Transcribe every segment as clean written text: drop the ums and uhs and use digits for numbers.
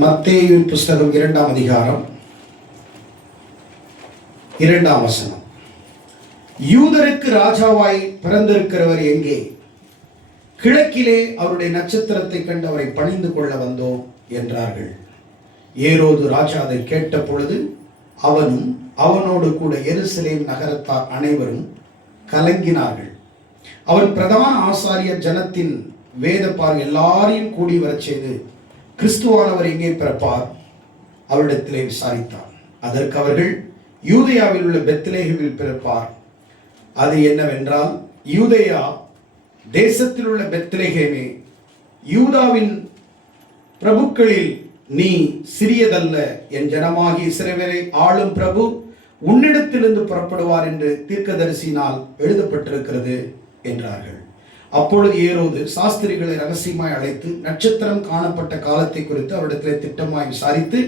மத்தேயுவின் புஸ்தகம் 2ஆம் அதிகாரம் 2ஆம் வசனம். யூதருக்கு ராஜாவாய் பிறந்திருக்கிறவர் எங்கே? கிழக்கிலே அவருடைய நட்சத்திரத்தை கண்டு அவரை பணிந்து கொள்ள வந்தோம் என்றார்கள். ஏரோது ராஜா அதை கேட்ட பொழுது அவனும் அவனோடு கூட எருசலேம் நகரத்தார் அனைவரும் கலங்கினார்கள். அவன் பிரதான ஆசாரியர் ஜனத்தின் வேதப்பார் எல்லாரையும் கூடி வரச் செய்து கிறிஸ்துவானவர் எங்கே பிறப்பார் அவரிடத்திலே விசாரித்தார். அதற்கு அவர்கள், யூதேயாவில் உள்ள பெத்லெகேமில் பிறப்பார். அது என்னவென்றால், யூதேயா தேசத்தில் உள்ள பெத்லெகேமே, யூதாவின் பிரபுக்களில் நீ சிறியதல்ல, என் ஜனமாகிய இஸ்ரவேலை ஆளும் பிரபு உன்னிடத்திலிருந்து புறப்படுவார் என்று தீர்க்கதரிசியினால் எழுதப்பட்டிருக்கிறது என்றார்கள். அப்பொழுது ஏரோது சாஸ்திரிகளை ரகசியமாய் அழைத்து நட்சத்திரம் காணப்பட்ட காலத்தை குறித்து அவரிடத்தில் திட்டமாய் விசாரித்து,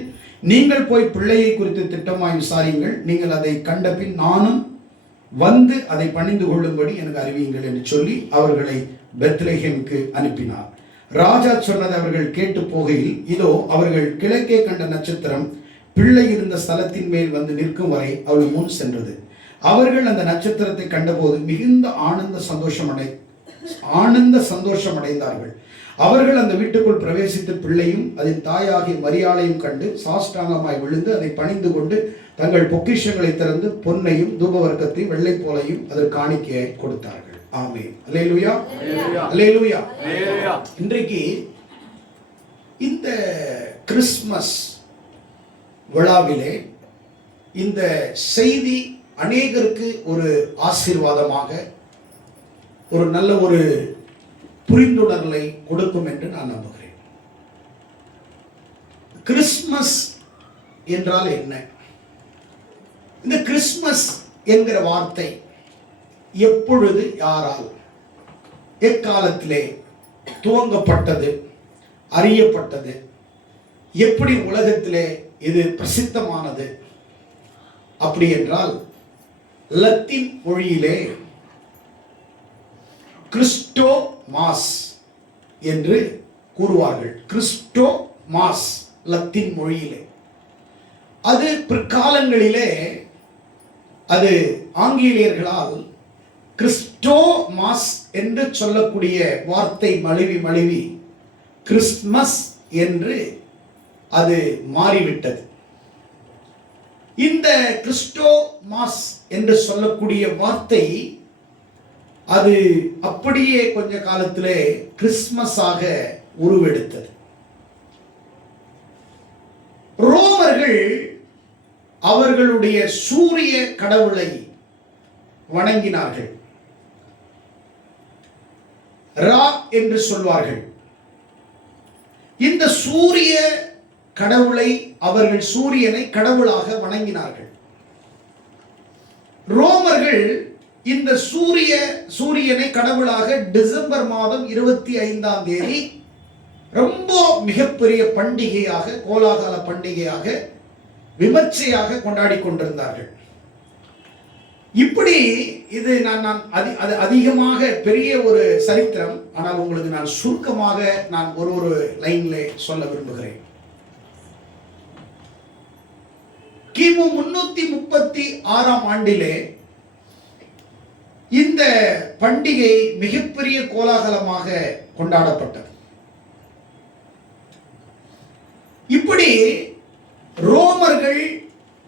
நீங்கள் போய் பிள்ளையை குறித்து திட்டமாய் விசாரியுங்கள், நீங்கள் அதை கண்ட பின் நானும் வந்து அதை பணிந்து கொள்ளும்படி எனக்கு அறிவியுங்கள் என்று சொல்லி அவர்களை பெத்லெகேமுக்கு அனுப்பினார். ராஜா சொன்னதை அவர்கள் கேட்டு போகையில், இதோ அவர்கள் கிழக்கே கண்ட நட்சத்திரம் பிள்ளை இருந்த ஸ்தலத்தின் மேல் வந்து நிற்கும் வரை அவள் முன் சென்றது. அவர்கள் அந்த நட்சத்திரத்தை கண்டபோது மிகுந்த ஆனந்த சந்தோஷம் அடைந்தார்கள். அவர்கள் அந்த வீட்டுக்குள் பிரவேசித்து பிள்ளையும் அதன் தாயாகிய மரியாளையும் கண்டு சாஷ்டாங்கமாய் விழுந்து அதை பணிந்து கொண்டு தங்கள் பொக்கிஷங்களை திறந்து பொன்னையும் தூபவர்க்கத்தையும் வெள்ளை போலையும் அதற்கு காணிக்கையை கொடுத்தார்கள். ஆமென். அல்லேலூயா, அல்லேலூயா. இன்றைக்கு இந்த கிறிஸ்மஸ் விழாவிலே இந்த செய்தி அநேகருக்கு ஒரு ஆசீர்வாதமாக, ஒரு நல்ல ஒரு புரிந்துணர்வை கொடுக்கும் என்று நான் நம்புகிறேன். கிறிஸ்மஸ் என்றால் என்ன? இந்த கிறிஸ்மஸ் என்கிற வார்த்தை எப்பொழுது, யாரால், எக்காலத்திலே துவங்கப்பட்டது, அறியப்பட்டது, எப்படி உலகத்திலே இது பிரசித்தமானது? அப்படி என்றால் லத்தீன் மொழியிலே கிறிஸ்டோ மாஸ் என்று கூறுவார்கள். கிறிஸ்டோ மாஸ் லத்தீன் மொழியிலே. அது பிற்காலங்களிலே அது ஆங்கிலேயர்களால் கிறிஸ்டோ மாஸ் என்று சொல்லக்கூடிய வார்த்தை மழுவி கிறிஸ்மஸ் என்று அது மாறிவிட்டது. இந்த கிறிஸ்டோ மாஸ் என்று சொல்லக்கூடிய வார்த்தை அது அப்படியே கொஞ்ச காலத்திலே கிறிஸ்மஸாக உருவெடுத்தது. ரோமர்கள் அவர்களுடைய சூரிய கடவுளை வணங்கினார்கள். ரா என்று சொல்வார்கள். இந்த சூரிய கடவுளை அவர்கள் சூரியனை கடவுளாக வணங்கினார்கள். ரோமர்கள் இந்த சூரியனை கடவுளாக டிசம்பர் மாதம் 25ஆம் தேதி ரொம்ப மிகப்பெரிய பண்டிகையாக, கோலாகல பண்டிகையாக, விமர்சையாக கொண்டாடி கொண்டிருந்தார்கள். இப்படி இது நான் அதிகமாக பெரிய ஒரு சரித்திரம். ஆனால் உங்களுக்கு நான் சுருக்கமாக நான் ஒரு லைன்ல சொல்ல விரும்புகிறேன். கிமு 336ஆம் ஆண்டிலே இந்த பண்டிகை மிகப்பெரிய கோலாகலமாக கொண்டாடப்பட்டது. இப்படி ரோமர்கள்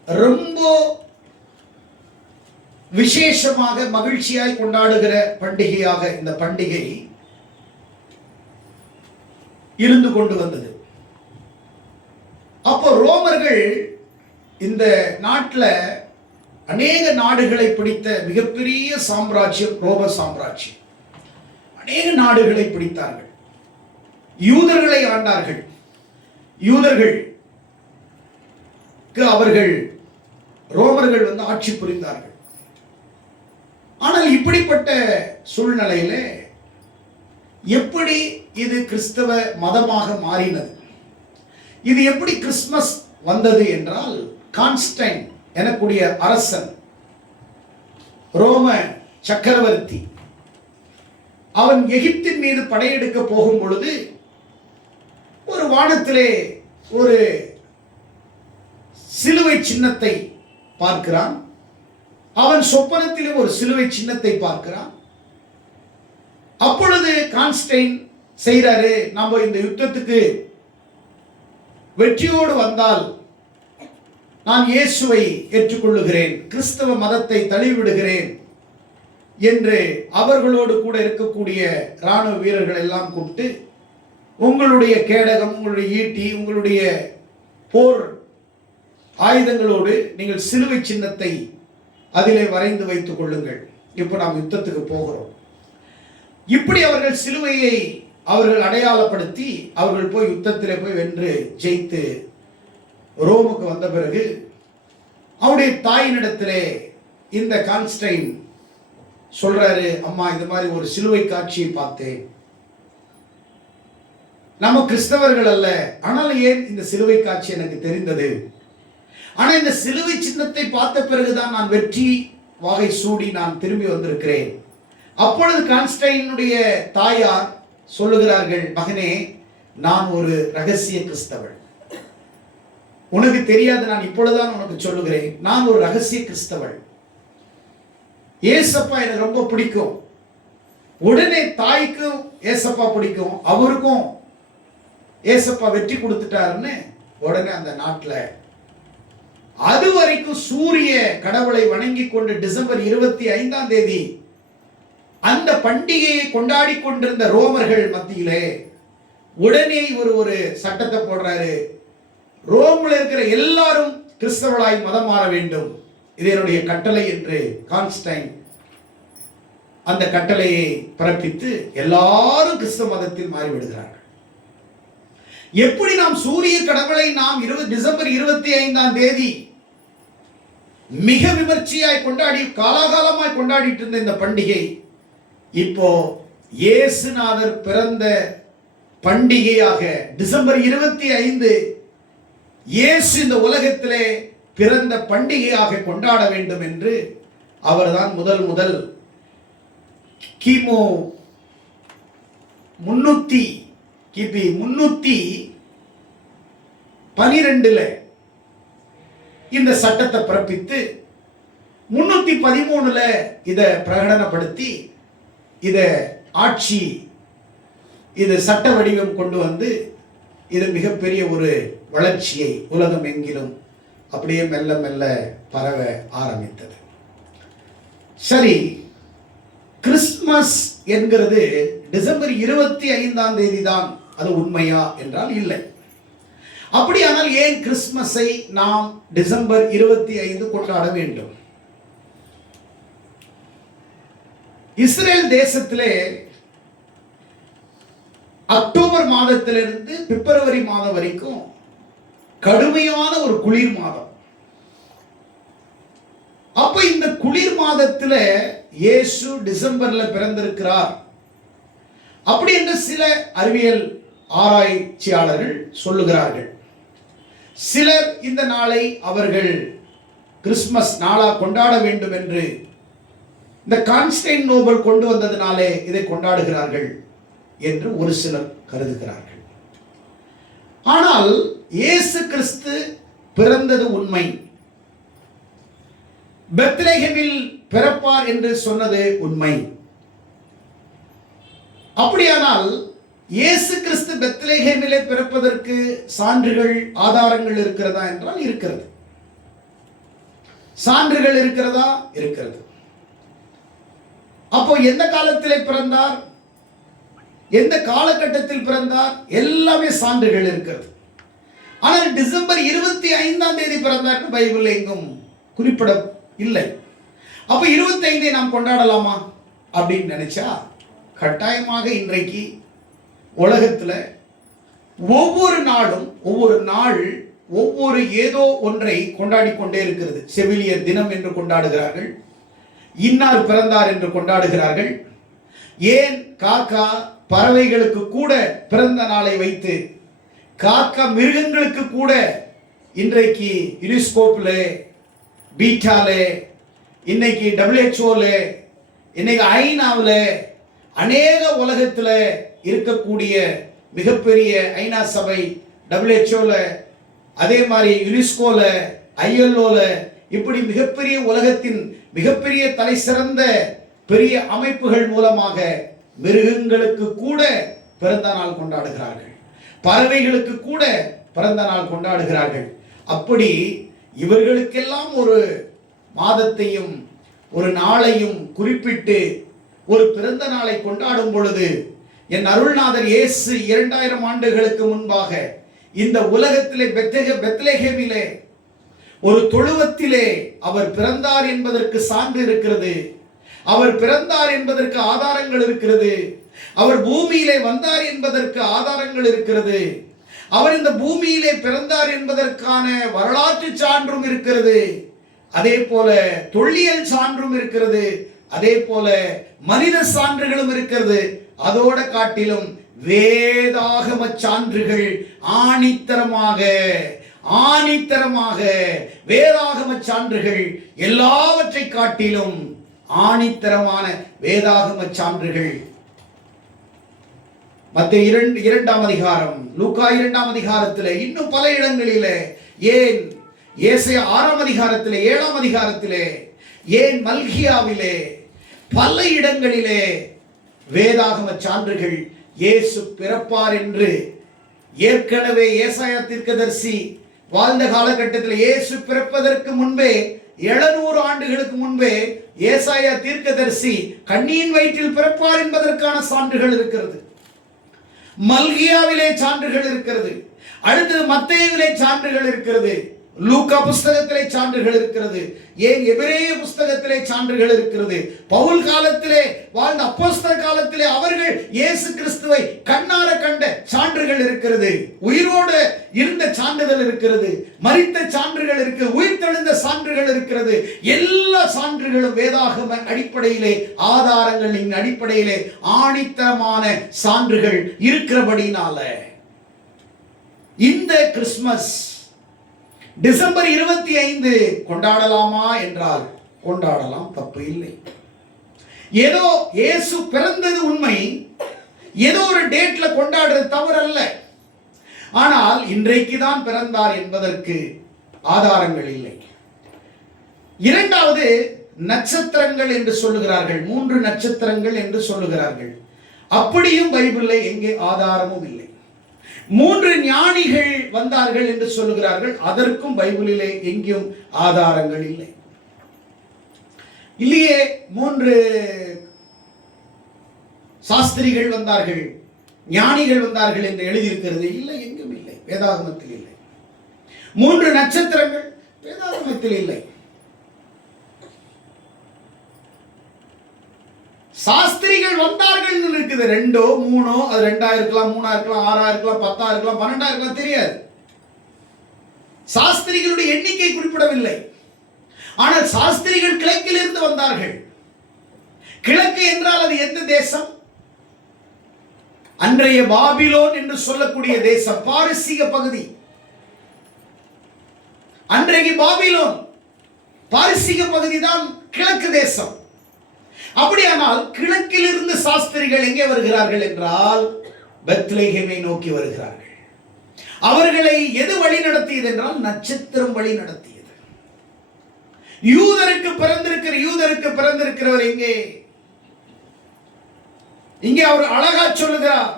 ரொம்ப விசேஷமாக மகிழ்ச்சியாய் கொண்டாடுகிற பண்டிகையாக இந்த பண்டிகை இருந்து கொண்டு வந்தது. அப்போ ரோமர்கள் இந்த நாட்டில் அநேக நாடுகளை பிடித்த மிகப்பெரிய சாம்ராஜ்யம் ரோம சாம்ராஜ்யம். அநேக நாடுகளை பிடித்தார்கள். யூதர்களை ஆண்டார்கள். யூதர்களுக்கு அவர்கள் ரோமர்கள் வந்து ஆட்சி புரிந்தார்கள். ஆனால் இப்படிப்பட்ட சூழ்நிலையில எப்படி இது கிறிஸ்தவ மதமாக மாறினது? இது எப்படி கிறிஸ்மஸ் வந்தது என்றால், கான்ஸ்டைன் எனக்கூடிய அரசன், ரோம சக்கரவர்த்தி, அவன் எகிப்தின் மீது படையெடுக்க போகும் பொழுது ஒரு வானத்திலே ஒரு சிலுவை சின்னத்தை பார்க்கிறான். அவன் சொப்பனத்திலே ஒரு சிலுவை சின்னத்தை பார்க்கிறான். அப்பொழுது கான்ஸ்டைன் செய்கிறாரு, நம்ம இந்த யுத்தத்துக்கு வெற்றியோடு வந்தால் நான் இயேசுவை ஏற்றுக்கொள்ளுகிறேன், கிறிஸ்தவ மதத்தை தள்ளிவிடுகிறேன் என்று அவர்களோடு கூட இருக்கக்கூடிய இராணுவ வீரர்கள் எல்லாம் கூப்பிட்டு, உங்களுடைய கேடகம், உங்களுடைய ஈட்டி, உங்களுடைய போர் ஆயுதங்களோடு நீங்கள் சிலுவை சின்னத்தை அதிலே வரைந்து வைத்துக் கொள்ளுங்கள், இப்போ நாம் யுத்தத்துக்கு போகிறோம். இப்படி அவர்கள் சிலுவையை அவர்கள் அடையாளப்படுத்தி அவர்கள் போய் யுத்தத்திலே போய் வென்று ஜெயித்து ரோமுக்கு வந்த பிறகு அவருடைய தாயினிடத்திலே இந்த கான்ஸ்டைன் சொல்றாரு, அம்மா இது மாதிரி ஒரு சிலுவை காட்சியை பார்த்தேன். நம்ம கிறிஸ்தவர்கள் அல்ல, ஆனால் ஏன் இந்த சிலுவை காட்சி எனக்கு தெரிந்தது. ஆனால் இந்த சிலுவை சின்னத்தை பார்த்த பிறகுதான் நான் வெற்றி வாகை சூடி நான் திரும்பி வந்திருக்கிறேன். அப்பொழுது கான்ஸ்டைனுடைய தாயார் சொல்லுகிறார்கள், மகனே, நான் ஒரு ரகசிய கிறிஸ்தவள், உனக்கு தெரியாது, நான் இப்பொழுதுதான் உனக்கு சொல்லுகிறேன், நான் ஒரு ரகசிய கிறிஸ்தவள். ஏசப்பா எனக்கு ரொம்ப பிடிக்கும். உடனே தாய்க்கும் ஏசப்பா பிடிக்கும், அவருக்கும் ஏசப்பா வெற்றி கொடுத்துட்டாருன்னு உடனே அந்த நாட்டில் அது வரைக்கும் சூரிய கடவுளை வணங்கி கொண்டு டிசம்பர் 25ஆம் தேதி அந்த பண்டிகையை கொண்டாடி கொண்டிருந்த ரோமர்கள் மத்தியிலே உடனே இவர் ஒரு சட்டத்தை போடுறாரு, ரோமில் இருக்கிற எல்லாரும் கிறிஸ்தவர்களாய் மதம் மாற வேண்டும், இது என்னுடைய கட்டளை என்று கான்ஸ்டைன் அந்த கட்டளையை பிறப்பித்து எல்லாரும் கிறிஸ்தவ மதத்தில் மாறிவிடுகிறார்கள். எப்படி நாம் சூரிய கடவுளை நாம் டிசம்பர் 25ஆம் தேதி மிக விமர்சையாய் கொண்டாடி காலாகாலமாய் கொண்டாடிட்டு இருந்த இந்த பண்டிகை இப்போ இயேசுநாதர் பிறந்த பண்டிகையாக டிசம்பர் 25 இயேசு இந்த உலகத்திலே பிறந்த பண்டிகையாக கொண்டாட வேண்டும் என்று அவர்தான் முதல் கிபி 312 இந்த சட்டத்தை பிறப்பித்து 313 இதை பிரகடனப்படுத்தி இதை ஆட்சி இது சட்ட வடிவம் கொண்டு வந்து இது மிகப்பெரிய ஒரு வளர்ச்சியை உலகம் எங்கிலும் அப்படியே மெல்ல மெல்ல பரவ ஆரம்பித்தது. சரி, கிறிஸ்துமஸ் என்கிறது டிசம்பர் 25ஆம் தேதி தான், அது உண்மையா என்றால் இல்லை. அப்படியானால் ஏன் கிறிஸ்துமஸை நாம் டிசம்பர் 25 கொண்டாட வேண்டும்? இஸ்ரேல் தேசத்திலே அக்டோபர் மாதத்திலிருந்து பிப்ரவரி மாதம் வரைக்கும் கடுமையான ஒரு குளிர் மாதம். அப்ப இந்த குளிர் மாதத்தில் இயேசு டிசம்பர்ல பிறந்திருக்கிறார் அப்படி என்று சில அறிவியல் ஆராய்ச்சியாளர்கள் சொல்லுகிறார்கள். சிலர் இந்த நாளை அவர்கள் கிறிஸ்துமஸ் நாளா கொண்டாட வேண்டும் என்று இந்த கான்ஸ்டைன் நோபல் கொண்டு வந்ததினாலே இதை கொண்டாடுகிறார்கள் என்று ஒரு சிலர் கருதுகிறார்கள். ஆனால் இயேசு கிறிஸ்து பிறந்தது உண்மை, பெத்லகேமில் பிறப்பார் என்று சொன்னது உண்மை. அப்படியானால் இயேசு கிறிஸ்து பெத்லகேமிலே பிறப்பதற்கு சான்றுகள் ஆதாரங்கள் இருக்கிறதா என்றால் இருக்கிறது. சான்றுகள் இருக்கிறதா? இருக்கிறது. அப்போ எந்த காலத்திலே பிறந்தார், எந்த காலகட்டத்தில் பிறந்தார், எல்லாமே சான்றுகள் இருக்கிறது. ஆனால் டிசம்பர் 25ஆம் தேதி பிறந்தார் பைபிள் எங்கும் குறிப்பிட இல்லை. அப்ப 25 நாம் கொண்டாடலாமா அப்படின்னு நினைச்சா கட்டாயமாக இன்றைக்கு உலகத்தில் ஒவ்வொரு நாளும் ஒவ்வொரு நாள் ஒவ்வொரு ஏதோ ஒன்றை கொண்டாடி கொண்டே இருக்கிறது. செவிலியர் தினம் என்று கொண்டாடுகிறார்கள், இன்னார் பிறந்தார் என்று கொண்டாடுகிறார்கள். ஏன் காக்கா பறவைகளுக்கு கூட பிறந்த நாளை வைத்து, காக்கா மிருகங்களுக்கு கூட இன்றைக்கு யுனெஸ்கோப்ல, பீட்டால, இன்னைக்கு WHO, இன்னைக்கு ஐநாவில், அநேக உலகத்தில் இருக்கக்கூடிய மிகப்பெரிய ஐநா சபை, WHO, அதே மாதிரி யுனெஸ்கோல, ILOல, இப்படி மிகப்பெரிய உலகத்தின் மிகப்பெரிய தலை சிறந்த பெரிய அமைப்புகள் மூலமாக மிருகங்களுக்கு கூட பிறந்த நாள் கொண்டாடுகிறார்கள், பறவைகளுக்கு கூட பிறந்த நாள் கொண்டாடுகிறார்கள். அப்படி இவர்களுக்கெல்லாம் ஒரு மாதத்தையும் ஒரு நாளையும் குறிப்பிட்டு ஒரு பிறந்த நாளை கொண்டாடும் பொழுது, என் அருள்நாதர் இயேசு 2000 ஆண்டுகளுக்கு முன்பாக இந்த உலகத்திலே பெத்லகேமிலே ஒரு தொழுவத்திலே அவர் பிறந்தார் என்பதற்கு சான்று இருக்கிறது. அவர் பிறந்தார் என்பதற்கு ஆதாரங்கள் இருக்கிறது. அவர் பூமியிலே வந்தார் என்பதற்கு ஆதாரங்கள் இருக்கிறது. அவர் இந்த பூமியிலே பிறந்தார் என்பதற்கான வரலாற்று சான்றும் இருக்கிறது. அதே போல தொல்லியல் சான்றும் இருக்கிறது. அதே போல மனித சான்றுகளும் இருக்கிறது. அதோட காட்டிலும் வேதாகம சான்றுகள் ஆணித்தரமாக வேதாகம சான்றுகள், எல்லாவற்றை காட்டிலும் ஆணித்தரமான வேதாகம சான்றுகள். மத்தேயு 2ஆம் அதிகாரம், லூக்கா 2ஆம் அதிகாரத்தில், இன்னும் பல இடங்களிலே, ஏன் ஏசாயா 6ஆம் அதிகாரத்திலே, 7ஆம் அதிகாரத்திலே, ஏன் மல்கியாவிலே, பல இடங்களிலே வேதாகம சான்றுகள் இயேசு பிறப்பார் என்று ஏற்கனவே ஏசாயா தீர்க்கதரிசி வாழ்ந்த காலகட்டத்தில், இயேசு பிறப்பதற்கு முன்பே 700 ஆண்டுகளுக்கு முன்பே ஏசாயா தீர்க்கதரிசி கன்னியின் வயிற்றில் பிறப்பார் என்பதற்கான சான்றுகள் இருக்கிறது. மல்கியாவிலே சான்றுகள் இருக்கிறது. அடுத்தது மத்தேயுவிலே சான்றுகள் இருக்கிறது. லூக்கா புஸ்தகத்திலே சான்றுகள் இருக்கிறது. ஏன் எபிரேய புஸ்தகத்திலே சான்றுகள் இருக்கிறது. பவுல் காலத்திலே வாழ்ந்த அப்போஸ்தலர் காலத்திலே அவர்கள் இயேசு கிறிஸ்துவை கண்ணார கண்ட சான்றுகள் இருக்கிறது. உயிரோடு இருந்த சான்றுகள் இருக்கிறது. மரித்த சான்றுகள் இருக்கு. உயிர்த்தெழுந்த சான்றுகள் இருக்கிறது. எல்லா சான்றுகளும் வேதாகம அடிப்படையிலே, ஆதாரங்களின் அடிப்படையிலே ஆணித்தரமான சான்றுகள் இருக்கிறபடினால இந்த கிறிஸ்துமஸ் டிசம்பர் 25 கொண்டாடலாமா என்றால் கொண்டாடலாம், தப்பு இல்லை. ஏதோ இயேசு பிறந்தது உண்மை, ஏதோ ஒரு டேட்ல கொண்டாடுறது தவறல்ல. ஆனால் இன்றைக்கு தான் பிறந்தார் என்பதற்கு ஆதாரங்கள் இல்லை. இரண்டாவது, நட்சத்திரங்கள் என்று சொல்லுகிறார்கள், 3 நட்சத்திரங்கள் என்று சொல்லுகிறார்கள். அப்படியும் பைபிளில் எங்கே ஆதாரமும் இல்லை. 3 ஞானிகள் வந்தார்கள் என்று சொல்லுகிறார்கள், அதற்கும் பைபிளிலே எங்கேயும் ஆதாரங்கள் இல்லை. இல்லையே 3 சாஸ்திரிகள் வந்தார்கள், ஞானிகள் வந்தார்கள் என்று எழுதியிருக்கிறது. இல்லை, எங்கும் இல்லை, வேதாகமத்தில் இல்லை. 3 நட்சத்திரங்கள் வேதாகமத்தில் இல்லை. சாஸ்திரிகள் வந்தார்கள் இருக்குது, 2 3, அது 2 இருக்கலாம், 3 இருக்கலாம், 6 இருக்கலாம், 10 இருக்கலாம், 12 இருக்கலாம், தெரியாது. சாஸ்திரிகளுடைய எண்ணிக்கை குறிப்பிடவில்லை. ஆனால் சாஸ்திரிகள் கிழக்கிலிருந்து வந்தார்கள். கிழக்கு என்றால் அது எந்த தேசம்? அன்றைய பாபிலோன் என்று சொல்லக்கூடிய தேசம், பாரசீக பகுதி. அன்றைக்கு பாபிலோன் பாரசீக பகுதி தான் கிழக்கு தேசம். அப்படியானால் கிழக்கிலிருந்து சாஸ்திரிகள் எங்கே வருகிறார்கள் என்றால் பெத்லகேமை நோக்கி வருகிறார்கள். அவர்களை எது வழி நடத்தியது என்றால் நட்சத்திரம் வழி நடத்தியது. யூதருக்கு பிறந்திருக்கிறவர் எங்கே? இங்கே அவர் அழகா சொல்லுகிறார்,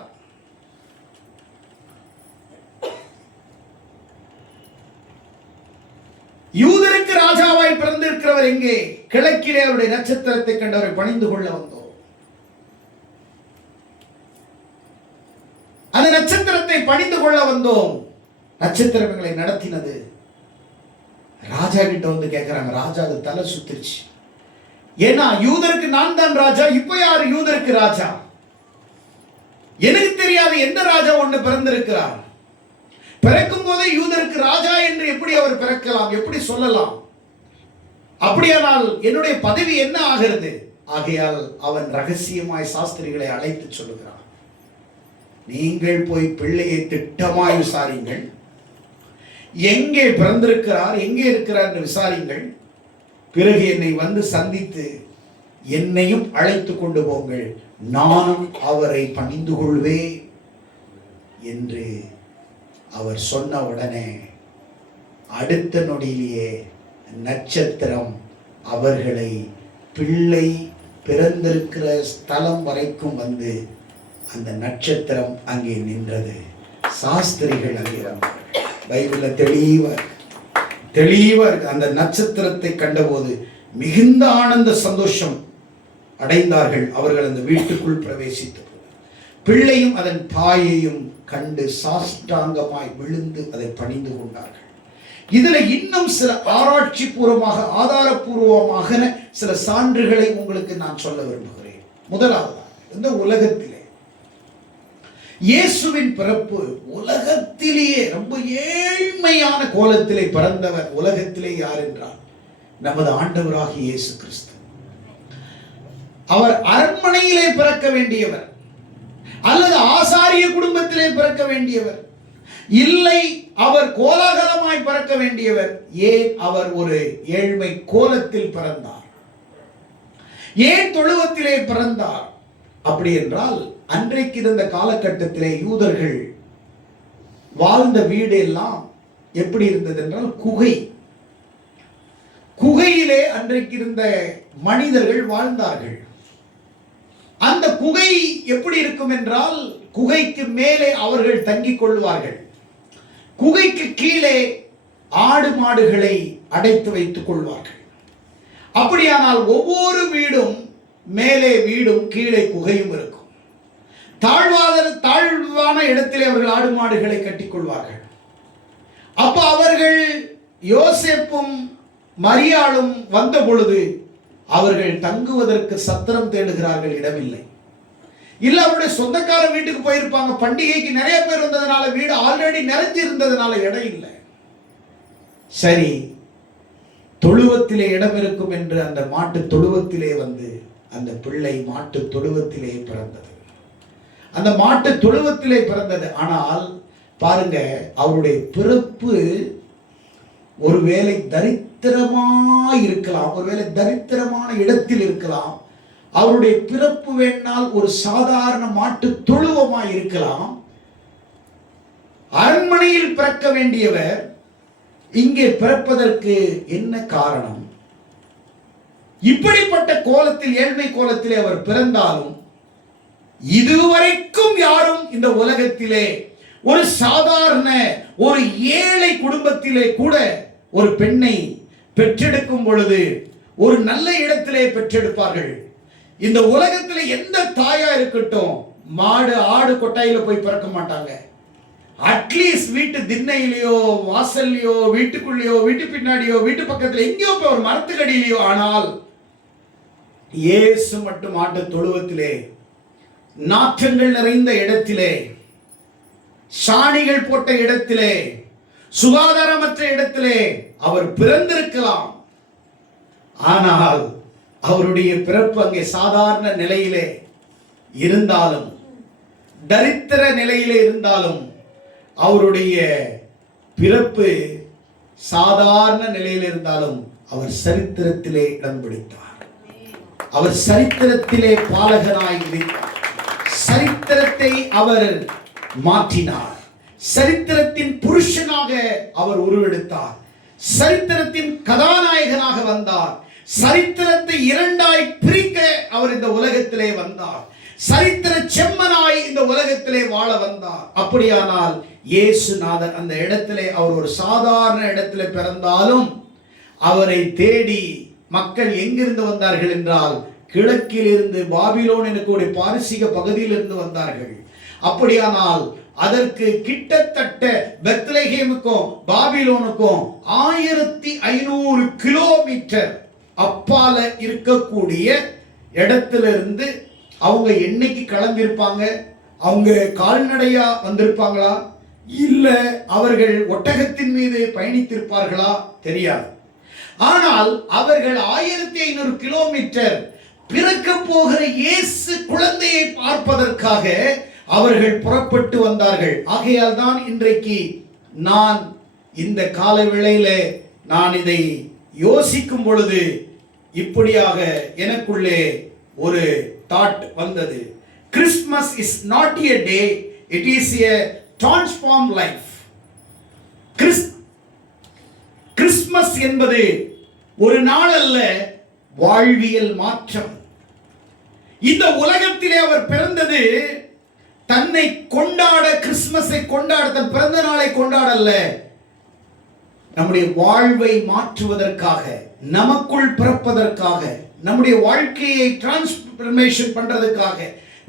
யூதருக்கு ராஜாவாய் பிறந்திருக்கிறவர் எங்கே? கிழக்கிலே அவருடைய நட்சத்திரத்தை கண்டவரை பணிந்து கொள்ள வந்தோம். அந்த நட்சத்திரத்தை பணிந்து கொள்ள வந்தோம். நட்சத்திரம் எங்களை நடத்தினது. ராஜா கிட்ட வந்து கேட்கிறாங்க. ராஜா அது தலை சுத்திருச்சு. ஏன்னா யூதருக்கு நான் தான் ராஜா. இப்ப யாரு யூதருக்கு ராஜா? எனக்கு தெரியாது எந்த ராஜா ஒன்று பிறந்திருக்கிறார். பிறக்கும் போதே யூதருக்கு ராஜா என்று எப்படி அவர் பிறக்கலாம்? எப்படி சொல்லலாம்? அப்படியானால் என்னுடைய பதவி என்ன ஆகிறது? ஆகையால் அவன் ரகசியமாய் சாஸ்திரிகளை அழைத்து சொல்லுகிறான், நீங்கள் போய் பிள்ளையை திட்டமாய் விசாரிங்கள், எங்கே பிறந்திருக்கிறார், எங்கே இருக்கிறார் என்று விசாரிங்கள். பிறகு என்னை வந்து சந்தித்து என்னையும் அழைத்து கொண்டு போங்கள், நானும் அவரை பணிந்து கொள்வேன். என்று அவர் சொன்ன உடனே அடுத்த நொடியிலேயே நட்சத்திரம் அவர்களை பிள்ளை பிறந்திருக்கிற ஸ்தலம் வரைக்கும் வந்து அந்த நட்சத்திரம் அங்கே நின்றது. சாஸ்திரிகள் அங்கே பைபிளில் தெளிவா இருக்கு. அந்த நட்சத்திரத்தை கண்டபோது மிகுந்த ஆனந்த சந்தோஷம் அடைந்தார்கள். அவர்கள் அந்த வீட்டுக்குள் பிரவேசித்த பிள்ளையும் அதன் தாயையும் கண்டு சாஷ்டாங்கமாய் விழுந்து அதை பணிந்து கொண்டார்கள். இதுல இன்னும் சில ஆராய்ச்சி பூர்வமாக ஆதாரபூர்வமாக சில சான்றுகளை உங்களுக்கு நான் சொல்ல விரும்புகிறேன். முதலாவது, இந்த உலகத்திலே இயேசுவின் பிறப்பு உலகத்திலேயே ரொம்ப ஏழ்மையான கோலத்திலே பிறந்தவர் உலகத்திலே யார் என்றால் நமது ஆண்டவராகிய இயேசு கிறிஸ்து. அவர் அரண்மனையிலே பிறக்க வேண்டியவர், அல்லது ஆசாரிய குடும்பத்திலே பிறக்க வேண்டியவர், இல்லை அவர் கோலாகலமாய் பிறக்க வேண்டியவர். ஏன் அவர் ஒரு ஏழ்மை கோலத்தில் பிறந்தார்? ஏன் தொழுவத்திலே பிறந்தார்? அப்படி என்றால் அன்றைக்கு இருந்த காலகட்டத்திலே யூதர்கள் வாழ்ந்த வீடு எல்லாம் எப்படி இருந்தது என்றால் குகையிலே அன்றைக்கு இருந்த மனிதர்கள் வாழ்ந்தார்கள். அந்த குகை எப்படி இருக்கும் என்றால் குகைக்கு மேலே அவர்கள் தங்கிக் கொள்வார்கள். குகைக்கு கீழே ஆடு மாடுகளை அடைத்து வைத்துக் கொள்வார்கள். அப்படியானால் ஒவ்வொரு வீடும் மேலே வீடும் கீழே குகையும் இருக்கும். தாழ்வான இடத்திலே அவர்கள் ஆடு மாடுகளை கட்டிக் கொள்வார்கள். அப்ப அவர்கள் யோசேப்பும் மரியாளும் வந்த பொழுது அவர்கள் தங்குவதற்கு சத்திரம் தேடுகிறார்கள், இடமில்லை. இல்ல அவருடைய சொந்தக்கார வீட்டுக்கு போயிருப்பாங்க, பண்டிகைக்கு நிறைய பேர் வந்ததுனால வீடு ஆல்ரெடி நிறைஞ்சு இருந்ததுனால இடம் இல்லை. சரி, தொழுவத்திலே இடம் இருக்கும் என்று அந்த மாட்டு தொழுவத்திலே வந்து அந்த பிள்ளை மாட்டு தொழுவத்திலே பிறந்தது. அந்த மாட்டு தொழுவத்திலே பிறந்தது. ஆனால் பாருங்க, அவருடைய பிறப்பு ஒருவேளை தரித்திரமாய் இருக்கலாம், ஒருவேளை தரித்திரமான இடத்தில் இருக்கலாம். அவருடைய பிறப்பு வேணால் ஒரு சாதாரண மாட்டு தொழுவமாய் இருக்கலாம். அரண்மனையில் பிறக்க வேண்டியவர் இங்கே பிறப்பதற்கு என்ன காரணம்? இப்படிப்பட்ட கோலத்தில், ஏழ்மை கோலத்திலே அவர் பிறந்தாலும் இதுவரைக்கும் யாரும் இந்த உலகத்திலே ஒரு சாதாரண ஒரு ஏழை குடும்பத்திலே கூட ஒரு பெண்ணை பெற்றெடுக்கும் பொழுது ஒரு நல்ல இடத்திலே பெற்றெடுப்பார்கள். இந்த உலகத்தில் எந்த தாயா இருக்கட்டும், மாடு ஆடு கொட்டாயில போய் பிறக்க மாட்டாங்க. அட்லீஸ்ட் வீட்டு திண்ணையிலையோ வாசல்லையோ வீட்டுக்குள்ளேயோ வீட்டு பின்னாடியோ வீட்டு பக்கத்தில் எங்கேயோ போய் ஒரு மரத்துக்கடியிலையோ. ஆனால் இயேசு மட்டும் ஆட்டு தொழுவத்திலே, நாற்றங்கள் நிறைந்த இடத்திலே, சாணிகள் போட்ட இடத்திலே, சுகாதாரமற்ற இடத்திலே அவர் பிறந்திருக்கலாம். ஆனால் அவருடைய பிறப்பு அங்கே சாதாரண நிலையிலே இருந்தாலும், தரித்திர நிலையிலே இருந்தாலும், அவருடைய பிறப்பு சாதாரண நிலையில் இருந்தாலும் அவர் சரித்திரத்திலே இடம் பிடித்தார். அவர் சரித்திரத்திலே பாலகனாய் இருந்தார். சரித்திரத்தை அவர் மாற்றினார். சரித்திரத்தின் புருஷனாக அவர் உருவெடுத்தார். சரித்திரத்தின் கதாநாயகனாக வந்தார். சரித்திரத்தை இரண்டாய் பிரிக்க அவர் இந்த உலகத்திலே வந்தார். சரித்திர செம்மனாய் இந்த உலகத்திலே வாழ வந்தார். அப்படியானால் இயேசுநாதர் அந்த இடத்திலே, அவர் ஒரு சாதாரண இடத்திலே பிறந்தாலும் அவரை தேடி மக்கள் எங்கிருந்து வந்தார்கள் என்றால் கிழக்கில் இருந்து, பாபிலோன் எனக்கூடிய பாரசீக பகுதியில் இருந்து வந்தார்கள். அப்படியானால் அதற்கு கிட்டத்தட்ட பெத்லகேமுக்கும் பாபிலோனுக்கும் 1500 கிலோமீட்டர் அப்பால இருக்கக்கூடிய இடத்திலிருந்து அவங்க என்னைக்கு கிளம்பியிருப்பாங்க? அவங்க கால்நடையா வந்திருப்பாங்களா, இல்ல அவர்கள் ஒட்டகத்தின் மீது பயணித்திருப்பார்களா தெரியாது. ஆனால் அவர்கள் 1500 கிலோமீட்டர் பிறக்க போகிற இயேசு குழந்தையை பார்ப்பதற்காக அவர்கள் புறப்பட்டு வந்தார்கள். ஆகையால் தான் இன்றைக்கு நான் இந்த கால வேளையில நான் இதை யோசிக்கும் பொழுது இப்படியாக எனக்குள்ளே ஒரு தாட் வந்தது. Christmas is not a day, it is a transform life. Christmas என்பது ஒரு நாள் அல்ல, வாழ்வியல் மாற்றம். இந்த உலகத்திலே அவர் பிறந்தது தன்னை கொண்டாட, கிறிஸ்மஸை கொண்டாட, தன் பிறந்த நாளை கொண்டாடல்ல, நம்முடைய வாழ்வை மாற்றுவதற்காக, நமக்குள் பிறப்பதற்காக, நம்முடைய வாழ்க்கையை டிரான்ஸ்ஃபர்மேஷன் பண்றதுக்காக,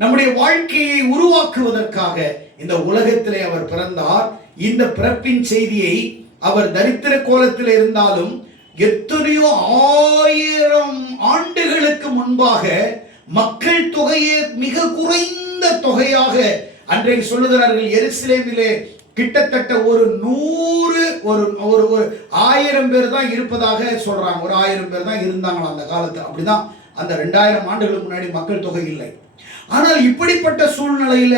நம்முடைய வாழ்க்கையை உருவாக்குவதற்காக இந்த உலகத்திலே அவர் பிறந்தார். இந்த பிறப்பின் செய்தியை அவர் தரித்திர கோலத்தில் இருந்தாலும் எத்தனையோ 1000 ஆண்டுகளுக்கு முன்பாக மக்கள் தொகையே மிக குறைந்த தொகையாக அன்றைக்கு சொல்லுகிறார்கள், எருசலேமிலே கிட்டத்தட்ட ஒரு 1000 பேர் தான் இருப்பதாக சொல்றாங்க. ஒரு 1000 பேர் தான் இருந்தாங்களா அந்த காலத்தில். அப்படிதான் அந்த 2000 ஆண்டுகளுக்கு முன்னாடி மக்கள் தொகை இல்லை. ஆனால் இப்படிப்பட்ட சூழ்நிலையில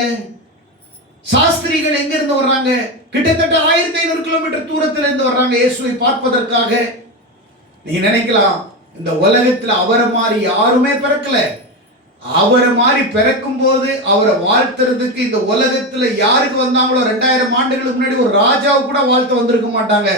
சாஸ்திரிகள் எங்கிருந்து வர்றாங்க? கிட்டத்தட்ட 1500 கிலோமீட்டர் தூரத்தில் இருந்து வர்றாங்க இயேசுவை பார்ப்பதற்காக. நீங்க நினைக்கலாம், இந்த உலகத்தில் அவரை மாதிரி யாருமே பிறக்கல. அவரை மாதிரி பிறக்கும் போது அவரை வாழ்த்துறதுக்கு இந்த உலகத்துல யாருக்கு வந்தாங்களோ 2000 ஆண்டுகளுக்கு முன்னாடி ஒரு ராஜாவு கூட வாழ்த்து வந்திருக்க மாட்டாங்க.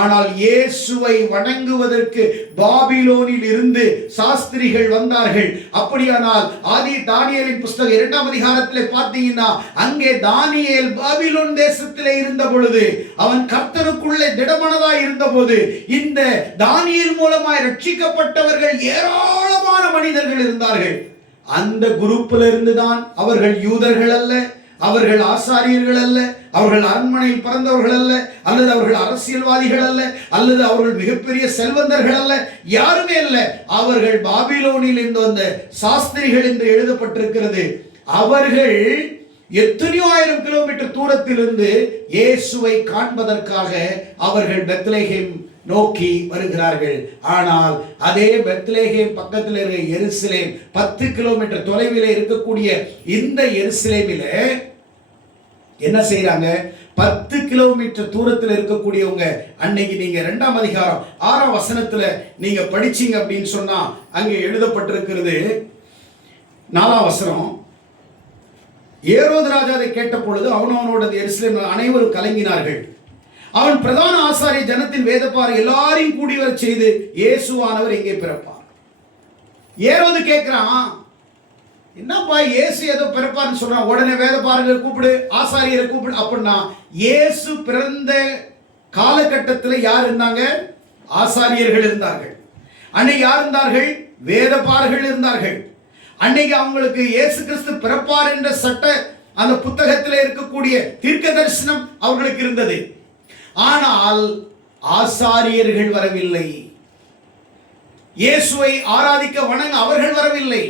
ஆனால் இயேசுவை வணங்குவதற்கு பாபிலோனில் இருந்து சாஸ்திரிகள் வந்தார்கள். அப்படியானால் ஆதி தானியேலின் புஸ்தகம் 2ஆம் அதிகாரத்தில் பார்த்தீங்கன்னா, அங்கே தானியேல் பாபிலோன் தேசத்திலே இருந்த பொழுது, அவன் கர்த்தருக்குள்ளே திடமனதாய் இருந்த போது, இந்த தானியேல் மூலமாய் ரட்சிக்கப்பட்டவர்கள் ஏராளமான மனிதர்கள் இருந்தார்கள். அந்த குரூப்பில் இருந்துதான் அவர்கள் யூதர்கள் அல்ல, அவர்கள் ஆசாரியர்கள் அல்ல, அவர்கள் அரண்மனையில் பிறந்தவர்கள் அல்ல, அல்லது அவர்கள் அரசியல்வாதிகள் அல்ல, அல்லது அவர்கள் மிகப்பெரிய செல்வந்தர்கள் அல்ல, யாருமே அல்ல. அவர்கள் பாபிலோனில் இருந்து வந்த சாஸ்திரிகள் என்று எழுதப்பட்டிருக்கிறது. அவர்கள் எத்தனையோ 1000 கிலோமீட்டர் தூரத்திலிருந்து இயேசுவை காண்பதற்காக அவர்கள் பெத்லகேம் நோக்கி வருகிறார்கள். ஆனால் அதே பெத்லகேம் பக்கத்தில் இருக்கிற எருசலேம் 10 கிலோமீட்டர் தொலைவில் இருக்கக்கூடிய இந்த எருசலேமில் என்ன செய்யறாங்க? 10 கிலோமீட்டர் தூரத்தில் இருக்கக்கூடியவங்க, அன்னைக்கு நீங்க 2ஆம் அதிகாரம் 6ஆம் வசனத்துல நீங்க படிச்சீங்க அப்படின்னு சொன்னா, அங்கே எழுதப்பட்டிருக்கிறது 4ஆம் வசனம். ஏரோது ராஜா அதை கேட்ட பொழுது அவனோட எருசலேம் அனைவரும் கலங்கினார்கள். அவன் பிரதான ஆசாரிய ஜனத்தின் வேதப்பார் எல்லாரையும் கூடி வர செய்து, இயேசுவானவர் எங்கே பிறப்பார்? ஏரோது கேட்கிறான், என்னப்பா இயேசு ஏதோ பிறப்பார்னு சொல்றான். உடனே வேதப்பாரங்களை கூப்பிடு, ஆசாரியரை கூப்பிடு. அப்படின்னா இயேசு பிறந்த காலகட்டத்தில் யார் இருந்தாங்க? ஆசாரியர்கள் இருந்தார்கள். அன்னைக்கு யார் இருந்தார்கள்? வேதப்பாரர்கள் இருந்தார்கள். அன்னைக்கு அவங்களுக்கு இயேசு கிறிஸ்து பிறப்பார் என்ற சட்ட அந்த புத்தகத்தில் இருக்கக்கூடிய தீர்க்க தரிசனம் அவர்களுக்கு இருந்தது. ஆனால் ஆசாரியர்கள் வரவில்லை. இயேசுவை ஆராதிக்க வணங்க அவர்கள் வரவில்லை.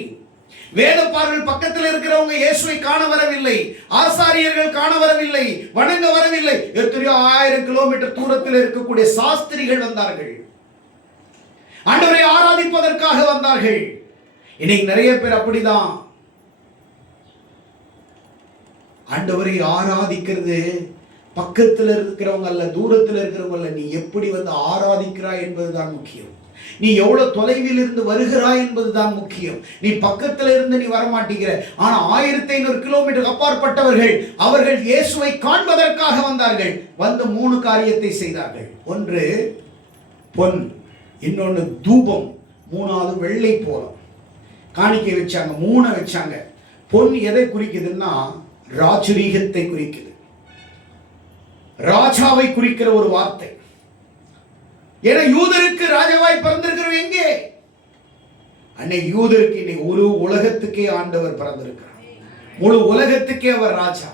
வேதப்பாரர்கள் பக்கத்தில் இருக்கிறவங்க இயேசுவை காண வரவில்லை. ஆசாரியர்கள் காண வரவில்லை, வணங்க வரவில்லை. எத்தனையோ 1000 கிலோமீட்டர் தூரத்தில் இருக்கக்கூடிய சாஸ்திரிகள் வந்தார்கள், ஆண்டவரை ஆராதிப்பதற்காக வந்தார்கள். இன்னைக்கு நிறைய பேர் அப்படிதான். ஆண்டவரை ஆராதிக்கிறது பக்கத்தில் இருக்கிறவங்க அல்ல, தூரத்தில் இருக்கிறவங்க அல்ல, நீ எப்படி வந்து ஆராதிக்கிறாய் என்பதுதான் முக்கியம். நீ எவ்வளவு தொலைவில் இருந்து வருகிறாய் என்பதுதான் முக்கியம். நீ பக்கத்தில் இருந்து நீ வரமாட்டேங்கிற. ஆனா 1500 கிலோமீட்டர் அப்பாற்பட்டவர்கள் அவர்கள் இயேசுவை காண்பதற்காக வந்தார்கள். வந்து 3 காரியத்தை செய்தார்கள். ஒன்று பொன், இன்னொன்று தூபம், 3வது வெள்ளை போலம். காணிக்கை வச்சாங்க, 3 வச்சாங்க. பொன் எதை குறிக்குதுன்னா ராஜரீகத்தை குறிக்குது, ராஜாவை குறிக்கிற ஒரு வார்த்தை. ஏன்னா யூதருக்கு ராஜாவாய் பிறந்திருக்கிறவர் எங்கே? அன்னைக்கு யூதருக்கு இன்னைக்கு ஒரு உலகத்துக்கே ஆண்டவர் பிறந்திருக்கிறார். முழு உலகத்துக்கே அவர் ராஜா.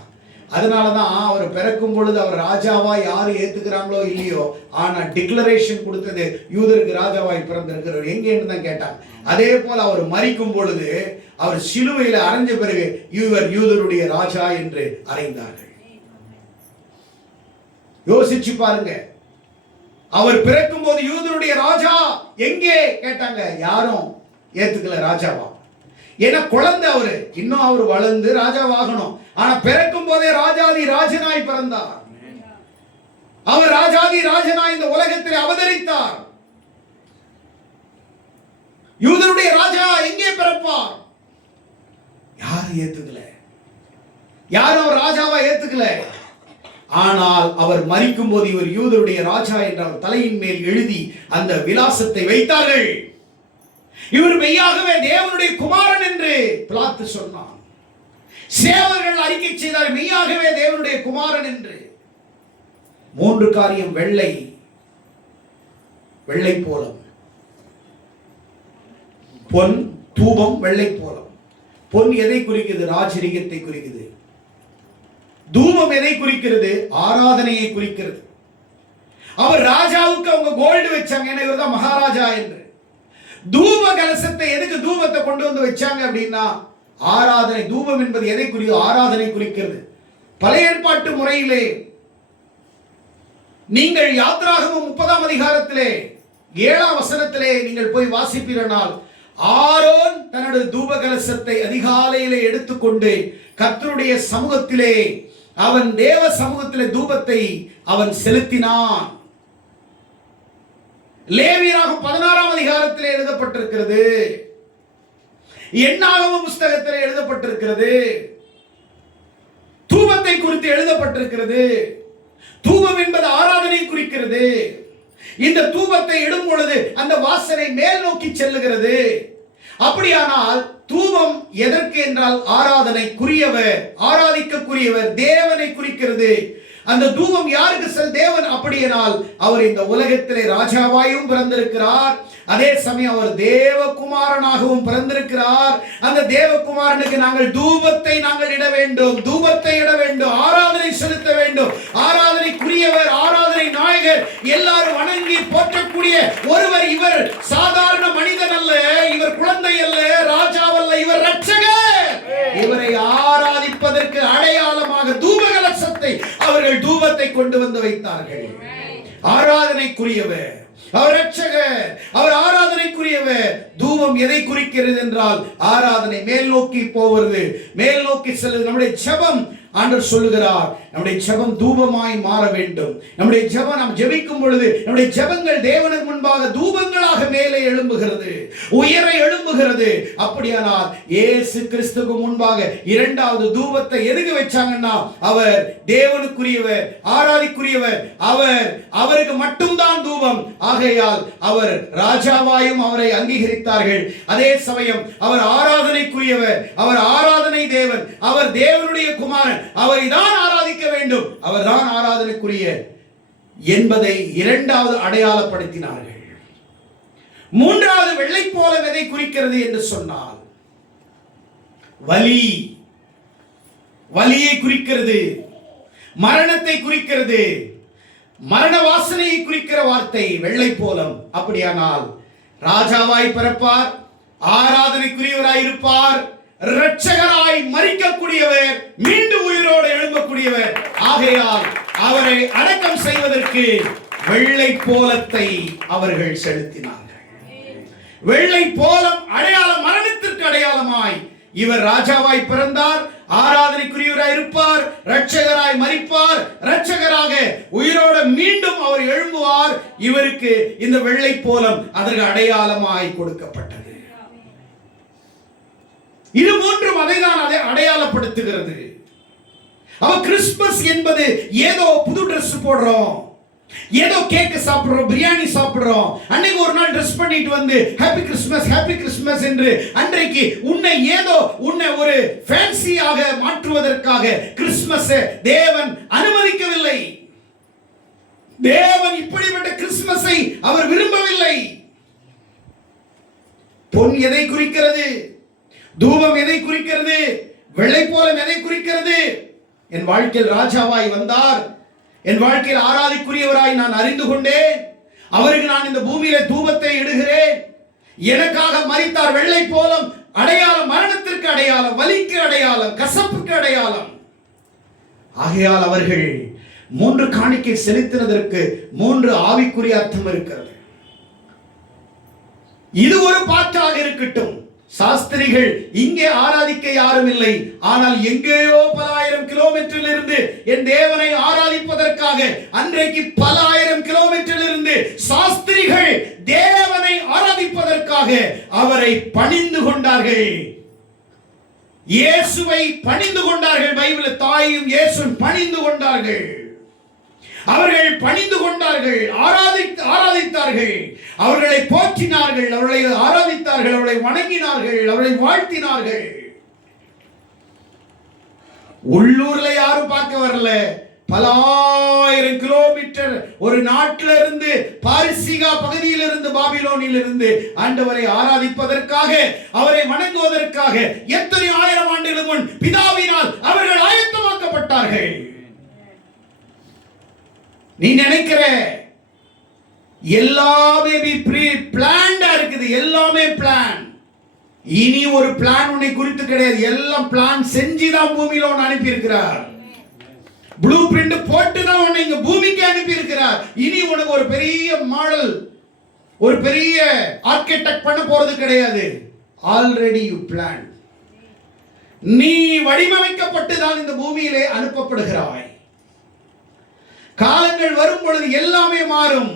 அதனாலதான் அவர் பிறக்கும் பொழுது அவர் ராஜாவா யாரு ஏத்துக்கிறாங்களோ இல்லையோ, ஆனா டிக்ளரேஷன் கொடுத்தது யூதருக்கு ராஜாவாய் பிறந்திருக்கிறவர் எங்கேன்னு தான் கேட்டாங்க. அதே போல அவர் மரிக்கும் பொழுது அவர் சிலுவையில அறைஞ்ச பிறகு இவர் யூதருடைய ராஜா என்று அறைந்தார்கள். யோசிச்சு பாருங்க. அவர் பிறக்கும் போது யூதருடைய ராஜா எங்கே கேட்டாங்க, யாரும் ஏத்துக்கல ராஜாவா. ஏன்னா குழந்தை அவரு, இன்னும் அவர் வளர்ந்து ராஜாவாகணும். ஆனா பிறக்கும் போதே ராஜாதி ராஜனாய் பிறந்தார். அவர் ராஜாதி ராஜனாய் இந்த உலகத்தில் அவதரித்தார். யூதருடைய ராஜா எங்கே பிறப்பார்? யாரும் ஏத்துக்கல, யாரும் அவர் ராஜாவா ஏத்துக்கல. ஆனால் அவர் மரிக்கும் போது இவர் யூதருடைய ராஜா என்ற அவர் தலையின் மேல் எழுதி அந்த விலாசத்தை வைத்தார்கள். இவர் மெய்யாகவே தேவனுடைய குமாரன் என்று பிலாத்து சொன்னான். சேவர்கள் அறிக்கை செய்தார், மெய்யாகவே தேவனுடைய குமாரன் என்று. 3 காரியம்: வெள்ளை, வெள்ளை போலம், பொன், தூபம், வெள்ளை போலம். பொன் எதை குறிக்கிறது? ராஜரீகத்தை குறிக்கிறது. தூபம் எதை குறிக்கிறது? ஆராதனையை குறிக்கிறது. அவர் ராஜாவுக்கு அவங்க கோல்டு வச்சாங்க, ஏன்னா இவர் தான் மகாராஜா என்று. தூப கலசத்தை எதுக்கு தூபத்தை கொண்டு வந்து வச்சாங்க அப்படின்னா ஆராதனை. தூபம் என்பது எதை குறிக்கிறது? ஆராதனை குறிக்கிறது. பழைய ஏற்பாட்டு முறையிலே நீங்கள் யாத்ராகமம் 30ஆம் அதிகாரத்திலே 7ஆம் வசனத்திலே நீங்கள் போய் வாசிப்பீர்கள். ஆரோன் தன்னுடைய தூப கலசத்தை அதிகாலையிலே எடுத்துக்கொண்டு கர்த்தருடைய சமூகத்திலே, அவன் தேவ சமூகத்திலே தூபத்தை அவன் செலுத்தினான். லேவியராகமம் 16ஆம் அதிகாரத்திலே எழுதப்பட்டிருக்கிறது. எண்ணாகமம் புஸ்தகத்திலே எழுதப்பட்டிருக்கிறது. தூபத்தை குறித்து எழுதப்பட்டிருக்கிறது. தூபம் என்பது ஆராதனை குறிக்கிறது. இந்த தூபத்தை இடும் பொழுது அந்த வாசனை மேல் நோக்கி செல்லுகிறது. அப்படியானால் தூபம் எதற்கு என்றால் ஆராதனைக்குரியவர், ஆராதிக்கக்கூடியவர், தேவனை குறிக்கிறது. அந்த தூபம் யாருக்கு செல்? தேவன். அப்படியானால் அவர் இந்த உலகத்திலே ராஜாவாயும் பிறந்திருக்கிறார், அதே சமயம் அவர் தேவகுமாரனாகவும் பிறந்திருக்கிறார். அந்த தேவகுமாரனுக்கு நாங்கள் தூபத்தை நாங்கள் இட வேண்டும், தூபத்தை இட வேண்டும், ஆராதனை செலுத்த வேண்டும். ஆராதனைக்குரியவர், ஆராதனை நாயகர், எல்லாரும் வணங்கி போற்றக்கூடிய ஒருவர். இவர் சாதாரண மனிதன் அல்ல, இவர் குழந்தை அல்ல, ராஜாவல்ல, இவர் ரட்சகர். இவரை ஆராதிப்பதற்கு அடையாளமாக தூப கலசத்தை அவர்கள் தூபத்தை கொண்டு வந்து வைத்தார்கள். ஆராதனைக்குரியவர், அவர் ரட்சகர், அவர் ஆராதனைக்குரியவர். தூபம் எதை குறிக்கிறது என்றால் ஆராதனை. மேல் நோக்கி போவது, மேல் நோக்கி செல்வது. நம்முடைய ஜெபம், ஆண்டவர் சொல்லுகிறார், நம்முடைய ஜெபம் தூபமாய் மாற வேண்டும். நம்முடைய ஜெபம், நாம் ஜெபிக்கும் பொழுது நம்முடைய ஜெபங்கள் தேவனுக்கு முன்பாக தூபங்களாக மேலே எழும்புகிறது, உயர எழும்புகிறது. அப்படியானால் இயேசு கிறிஸ்துவுக்கு முன்பாக 2வது தூபத்தை எதுக்கு வச்சாங்கன்னா அவர் தேவனுக்குரியவர், ஆராதிக்குரியவர். அவருக்கு மட்டும்தான் தூபம். ஆகையால் அவர் ராஜாவாயும் அவரை அங்கீகரித்தார்கள். அதே சமயம் அவர் ஆராதனைக்குரியவர், அவர் ஆராதனை தேவன், அவர் தேவனுடைய குமாரன், அவரை தான் ஆராதிக்க வேண்டும், அவர் தான் ஆராதனைக்குரிய என்பதை 2வது அடையாளப்படுத்தினார்கள். 3வது வெள்ளை போலம் எதை குறிக்கிறது என்று சொன்னால் வலி, வலியை குறிக்கிறது, மரணத்தை குறிக்கிறது, மரண வாசனையை குறிக்கிற வார்த்தை வெள்ளை போலம். அப்படியானால் ராஜாவாய் பிறப்பார், ஆராதனைக்குரியவராய் இருப்பார், இரட்சகராய் மரிக்கக்கூடியவர், மீண்டும் உயிரோடு எழும்பக்கூடியவர். ஆகையால் அவரை அடக்கம் செய்வதற்கு வெள்ளை போலத்தை அவர்கள் செலுத்தினார்கள். வெள்ளை போலம் அடையாளம், மரணத்திற்கு அடையாளமாய் இவர் ராஜாவாய் பிறந்தார், ஆராதனைக்குரியவராய் இருப்பார், இரட்சகராய் மரிப்பார், இரட்சகராக உயிரோடு மீண்டும் அவர் எழும்புவார். இவருக்கு இந்த வெள்ளை போலம் அதற்கு அடையாளமாய் கொடுக்கப்பட்டது. இது மூன்றும் அதைதான் அடையாளப்படுத்துகிறது. அவ கிறிஸ்துமஸ் என்பது ஏதோ புது ட்ரெஸ் போடுறோம், ஏதோ கேக் சாப்பிடுறோம், பிரியாணி சாப்பிடுறோம், அன்னைக்கு ஒரு நாள் ட்ரெஸ் பண்ணிட்டு வந்து ஹாப்பி கிறிஸ்துமஸ், ஹாப்பி கிறிஸ்துமஸ் என்று அன்றைக்கு உன்னை ஒரு ஃபேன்சியாக மாற்றுவதற்காக கிறிஸ்துமஸ் தேவன் அனுமதிக்கவில்லை. தேவன் இப்படிப்பட்ட கிறிஸ்துமஸை அவர் விரும்பவில்லை. பொன் எதை குறிக்கிறது? தூபம் எதை குறிக்கிறது? வெள்ளை போலம் எதை குறிக்கிறது? என் வாழ்க்கையில் ராஜாவாய் வந்தார், என் வாழ்க்கையில் ஆராதிக்குரியவராய் நான் அறிந்து கொண்டேன், அவருக்கு நான் இந்த பூமியில தூபத்தை இடுகிறேன், எனக்காக மரித்தார். வெள்ளை போலம் அடையாளம், மரணத்திற்கு அடையாளம், வலிக்கு அடையாளம், கசப்புக்கு அடையாளம். ஆகையால் அவர்கள் 3 காணிக்கை செலுத்தினதற்கு 3 ஆவிக்குரிய அர்த்தம் இருக்கிறது. இது ஒரு பாட்டாக இருக்கட்டும். சாஸ்திரிகள் இங்கே ஆராதிக்க யாரும் இல்லை, ஆனால் எங்கேயோ பல ஆயிரம் கிலோமீட்டரில் இருந்து என் தேவனை ஆராதிப்பதற்காக அன்றைக்கு பல ஆயிரம் கிலோமீட்டரில் இருந்து சாஸ்திரிகள் தேவனை ஆராதிப்பதற்காக அவரை பணிந்து கொண்டார்கள், இயேசுவை பணிந்து கொண்டார்கள். பைபிள் தாயும் இயேசுவும் பணிந்து கொண்டார்கள். அவர்கள் பணிந்து கொண்டார்கள், ஆராதித்தார்கள், அவர்களை போற்றினார்கள், அவர்களை ஆராதித்தார்கள், அவர்களை வணங்கினார்கள், அவர்களை வாழ்த்தினார்கள். உள்ளூர்ல யாரும் பார்க்க வரல. பல ஆயிரம் கிலோமீட்டர் ஒரு நாட்டில இருந்து, பாரிசிகா பகுதியில் இருந்து, பாபிலோனில் இருந்து ஆண்டவரை ஆராதிப்பதற்காக, அவரை வணங்குவதற்காக எத்தனை ஆயிரம் ஆண்டுகளுக்கு முன் பிதாவினால் அவர்கள் ஆயத்தமாக்கப்பட்டார்கள். நீ நினைக்கிற எல்லாமே பிளான்டா இருக்குது, எல்லாமே பிளான். இனி ஒரு பிளான் உன்னை குறித்து கிடையாது. எல்லாம் பிளான் செஞ்சுதான் பூமியில உன்னை அனுப்பி இருக்கிறார். ப்ளூ பிரிண்ட் போட்டு தான் உன்னை இங்க பூமிக்கு அனுப்பி இருக்கிறார். இனி உனக்கு ஒரு பெரிய மாடல், ஒரு பெரிய ஆர்கிடெக்ட் பண்ண போறது கிடையாது. Already you plan. நீ வடிவமைக்கப்பட்டு தான் இந்த பூமியிலே அனுப்பப்படுகிறாய். காலங்கள் வரும் பொழுது எல்லாமே மாறும்.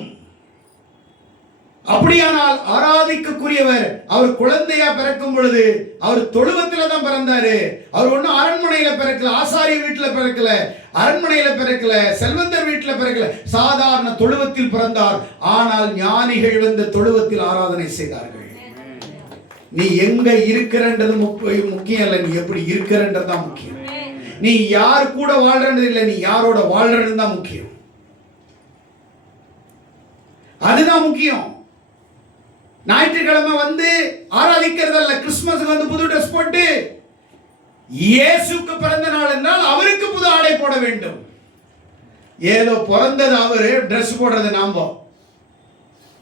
அப்படியானால் ஆராதிக்கக்கூடியவர் அவர் குழந்தையா பிறக்கும் பொழுது அவர் தொழுவத்தில் தான் பிறந்தாரு. அவர் ஒன்னும் அரண்மனையில பிறக்கல, ஆசாரிய வீட்டுல பிறக்கல, அரண்மனையில பிறக்கல, செல்வந்தர் வீட்டுல பிறக்கல, சாதாரண தொழுவத்தில் பிறந்தார். ஆனால் ஞானிகள் வந்து தொழுவத்தில் ஆராதனை செய்தார்கள். நீ எங்க இருக்கிறன்றது முக்கியம் இல்ல, நீ எப்படி இருக்கிறன்றது தான் முக்கியம். நீ யார் கூட வாழ்றது இல்லை, நீ யாரோட வாழ்றது தான் முக்கியம். அதுதான் முக்கியம். ஞாயிற்றுக்கிழமை வந்து ஆராதிக்கிறதல்ல, கிறிஸ்துமஸுக்கு வந்து புது ட்ரெஸ் போட்டு, இயேசுக்கு பிறந்த நாள் என்றால் அவருக்கு புது ஆடை போட வேண்டும். ஏதோ பிறந்தது அவரு, ட்ரெஸ் போடுறது நாம.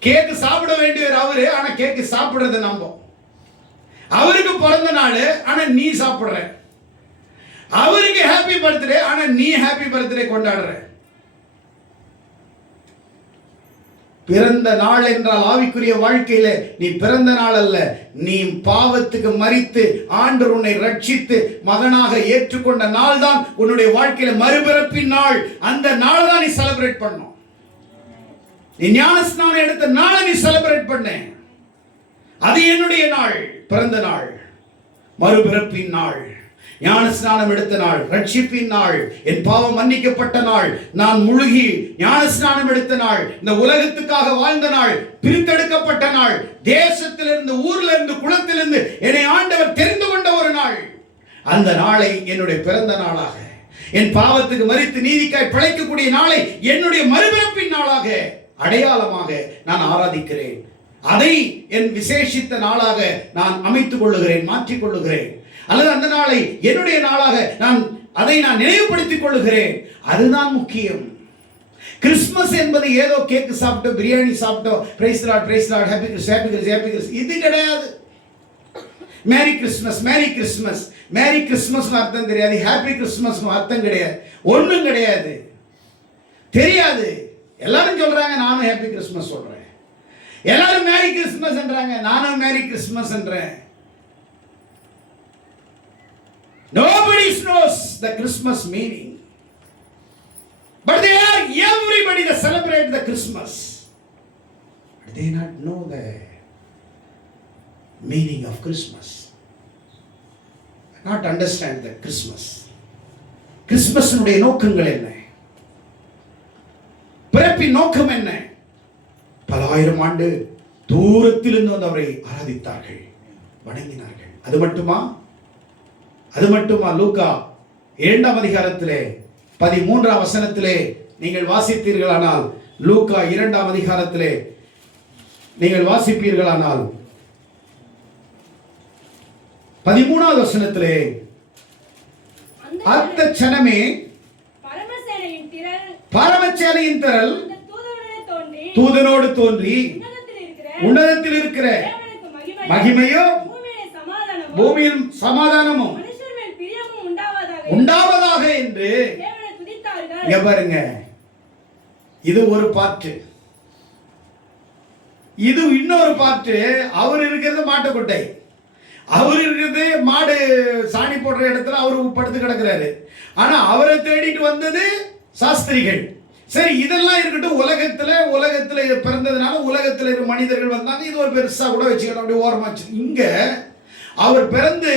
கேக்கு சாப்பிட வேண்டியவர் அவரு, ஆனா கேக்கு சாப்பிடுறது நாம. அவருக்கு பிறந்த நாள், ஆனா நீ சாப்பிடுற. அவருக்கு ஹாப்பி பர்த்டே, ஆனா நீ ஹாப்பி பர்த்டே கொண்டாடுற. பிறந்த நாள் என்றால் ஆவிக்குரிய வாழ்க்கையில நீ பிறந்த நாள் அல்ல, நீ பாவத்துக்கு மரித்து ஆண்டவர் உன்னை ரட்சித்து மகனாக ஏற்றுக்கொண்ட நாள் தான் உன்னுடைய வாழ்க்கையில மறுபிறப்பின் நாள். அந்த நாள் தான் நீ செலிப்ரேட் பண்ணணும். நீ ஞானஸ்நானம் எடுத்த நாளை நீ செலிப்ரேட் பண்ண. அது என்னுடைய நாள், பிறந்த நாள், மறுபிறப்பின் நாள், ஞானஸ்நானம் எடுத்த நாள், ரட்சிப்பின் நாள், என் பாவம் மன்னிக்கப்பட்ட நாள், நான் முழுகி ஞானஸ்நானம் எடுத்த நாள், இந்த உலகத்துக்காக வாழ்ந்த நாள், பிரித்தெடுக்கப்பட்ட நாள், தேசத்திலிருந்து, ஊர்ல இருந்து, குலத்திலிருந்து என்னை ஆண்டவர் தெரிந்து கொண்ட ஒரு நாள். அந்த நாளை என்னுடைய பிறந்த நாளாக, என் பாவத்துக்கு மரித்து நீதிக்காய் பிழைக்கக்கூடிய நாளை என்னுடைய மறுபிறப்பின் நாளாக, அடையாளமாக நான் ஆராதிக்கிறேன். அதை என் விசேஷித்த நாளாக நான் அமைத்துக் கொள்ளுகிறேன், மாற்றிக் கொள்ளுகிறேன். அல்லது அந்த நாளை என்னுடைய நாளாக அதை நான் நினைவுபடுத்திக் கொள்ளுகிறேன். அதுதான் முக்கியம். கிறிஸ்துமஸ் என்பது ஏதோ கேக் சாப்பிட்டோம், பிரியாணி சாப்பிட்டோம், praise Lord, praise Lord, happy Christmas, happy Christmas, happy Christmas, இது கிடையாது. Merry Christmas, merry Christmas, merry Christmas அர்த்தம் தெரியாது, ஹாப்பி கிறிஸ்மஸ் அர்த்தம் கிடையாது, ஒண்ணும் கிடையாது, தெரியாது. எல்லாரும் சொல்றாங்க, நானும் ஹாப்பி கிறிஸ்மஸ் சொல்றேன். எல்லாரும் மேரி கிறிஸ்மஸ் என்றாங்க, நானும் மேரி கிறிஸ்மஸ் என்றேன். Nobody knows the Christmas meaning, but everybody that celebrate the Christmas, but they not know the meaning of Christmas, not understand the Christmas. Christmas உடைய நோக்கங்கள் என்ன, பிறப்பின் நோக்கம் என்ன? பல ஆயிரம் ஆண்டு தூரத்திலிருந்து வந்து அவரை ஆராதித்தார்கள், வணங்கினார்கள். அது மட்டுமா? லூக்கா 2ஆம் அதிகாரத்திலே 13ஆம் வசனத்திலே நீங்கள் வாசித்தீர்களானால், லூக்கா 2ஆம் அதிகாரத்திலே நீங்கள் வாசிப்பீர்களானால் 13ஆவது வசனத்திலே, அந்த சனமே பரமசேனையின் திரள் தூதனோடு தோன்றி உன்னதத்தில் இருக்கிற மகிமையும் பூமியில் சமாதானமும் உண்டாவதாக என்று பாருங்க. இது ஒரு பாட்டு. இது இன்னொரு பாட்டு. அவர் இருக்கிறது மாட்டுக்கொட்டை, அவர் இருக்கிறது மாடு சாணி போடுற இடத்துல அவரு படுத்து கிடக்கிறாரு. ஆனா அவரை தேடிட்டு வந்தது சாஸ்திரிகள். சரி, இதெல்லாம் இருக்கட்டும். உலகத்துல பிறந்ததுனால உலகத்துல இருக்க மனிதர்கள் வந்தாங்க. இது ஒரு பெருசா கூட வச்சுக்கலாம், அப்படி ஓரமாச்சு. இங்க அவர் பிறந்து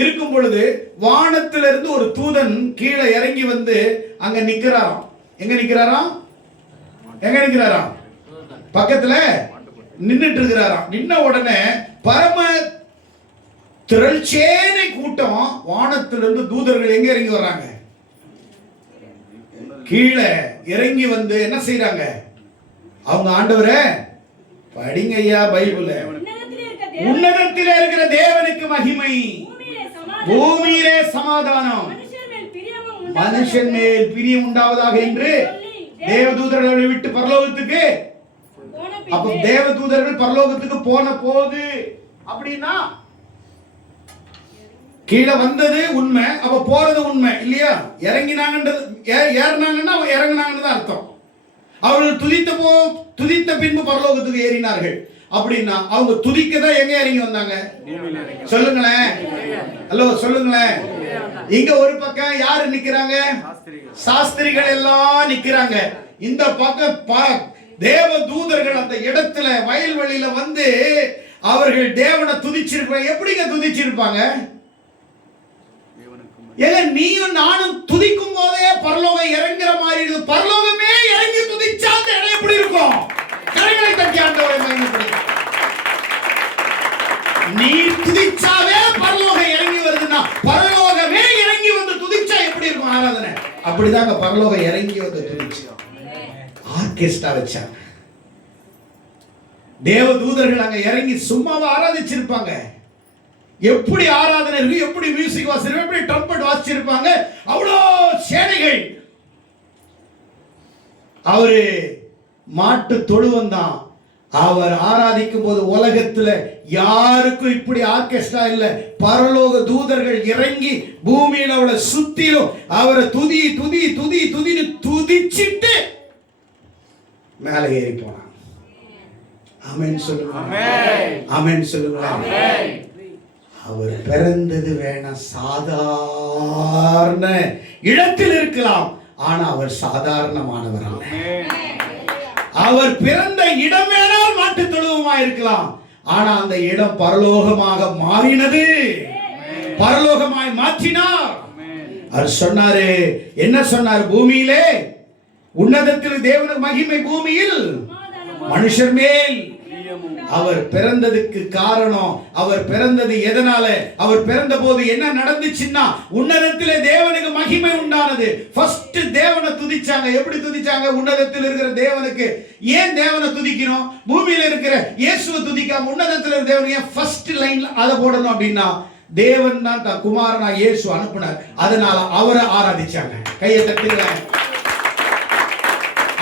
இருக்கும் பொழுது வானத்திலிருந்து ஒரு தூதன் கீழே இறங்கி வந்து அங்க நிக்கிறாராம். எங்க நிக்கிறாராம்? எங்க இருக்கிறாராம்? பக்கத்துல நின்னுட்டு இருக்கிறாராம். நின்ன உடனே பரம திரள்சேனை கூட்டம், வானத்திலிருந்து தூதர்கள் எங்க இறங்கி வர்றாங்க? கீழே இறங்கி வந்து என்ன செய்யறாங்க? அவங்க ஆண்டவரே படிங்க ஐயா பைபிள். உன்னதத்திலே இருக்கிற தேவனுக்கு மகிமை, பூமியிலே சமாதானம், மனுஷன் மேல் பிரியம் உண்டாவதாக என்று தேவதூதர்களை விட்டு பரலோகத்துக்கு. அப்ப தேவதூதர்கள் பரலோகத்துக்கு போன போது அப்படின்னா கீழே வந்தது உண்மை, அப்ப போறது உண்மை இல்லையா? இறங்கினாங்கன்றது, ஏறினாங்கன்னா இறங்கினாங்கன்னு தான் அர்த்தம். அவர்கள் துதித்த பின்பு பரலோகத்துக்கு ஏறினார்கள் அப்படின்னா அவங்க துதிக்க தான் எங்க இறங்கி வந்தாங்க? சொல்லுங்களேன், ஹலோ சொல்லுங்களேன். இங்க ஒரு பக்கம் யாரு நிக்கிறாங்க? சாஸ்திரிகள் எல்லாம் நிக்கிறாங்க. இந்த பக்கம் தேவ தூதர்கள் அந்த இடத்துல வயல்வெளியில வந்து அவர்கள் தேவனை துதிச்சிருப்பாங்க. எப்படிங்க துதிச்சிருப்பாங்க? ஏங்க நீயும் நானும் துதிக்கும் போதே பரலோகம் இறங்குற மாதிரி இருக்கு. பரலோகமே இறங்கி துதிச்சா அந்த இடம் எப்படி இருக்கும்? கரங்களை தட்டி ஆண்டவரை மகிமைப்படுத்து. நீ துதிச்சாவே பரலோகம் இறங்கி வருதுன்னா பரலோகமே இறங்கி வந்து துதிச்சா எப்படி இருக்கும் ஆராதனை? அப்படிதாங்க பரலோகம் இறங்கி வந்து துதிச்சு ஆர்கெஸ்ட்ரா வச்சாங்க. தேவ தூதர்கள் அங்க இறங்கி சும்மாவா ஆராதிச்சிருப்பாங்க? எப்படி ஆராதனை இருக்கு, எப்படி மியூசிக் வாசிச்சிருப்பாங்க, எப்படி ட்ரம்பட் வாசிச்சிருப்பாங்க. அவ்வளோ சேனைகள். அவரு மாட்டு தொழுவம் தான். அவர் ஆராதிக்கும் போது உலகத்துல யாருக்கும் இப்படி ஆர்கெஸ்ட்ரா இல்ல. பரலோக தூதர்கள் இறங்கி பூமியில அவளை சுத்திலும் அவரை துதி துதி துதி துதின்னு துதிச்சிட்டு மேலே ஏறி போனாங்க. ஆமென் சொல்லுங்க, ஆமென் சொல்லுங்க. அவர் பிறந்தது வேணா சாதாரண இடத்தில் இருக்கலாம், ஆனா அவர் சாதாரணமானவர் அல்ல. அவர் பிறந்த இடம் வேணால் மாட்டு தொழுவமா இருக்கலாம், ஆனா அந்த இடம் பரலோகமாக மாறினது. பரலோகமாய் மாற்றினார். அவர் சொன்னாரு, என்ன சொன்னார்? பூமியிலே உன்னதத்தில் தேவனுக்கு மகிமை, பூமியில் மனுஷர் மேல். அவர் பிறந்ததுக்கு காரணம், அவர் பிறந்தது எதனால? அவர் பிறந்த போது என்ன நடந்துச்சுன்னா உன்னதத்திலே தேவனுக்கு மகிமை உண்டானது. ஃபர்ஸ்ட் தேவனை துதிச்சாங்க. எப்படி துதிச்சாங்க? உன்னதத்தில் இருக்கிற தேவனுக்கு. ஏன் தேவனை துதிக்கணும்? பூமியில இருக்கிற இயேசுவை துதிக்காம உன்னதத்தில் இருக்கிற தேவனுக்கு ஏன் ஃபர்ஸ்ட் லைன்ல அதை போடணும் அப்படின்னா, தேவன் தான் தன் குமாரனா இயேசு அனுப்புனார், அதனால அவரை ஆராதிச்சாங்க. கையை தட்டுங்க.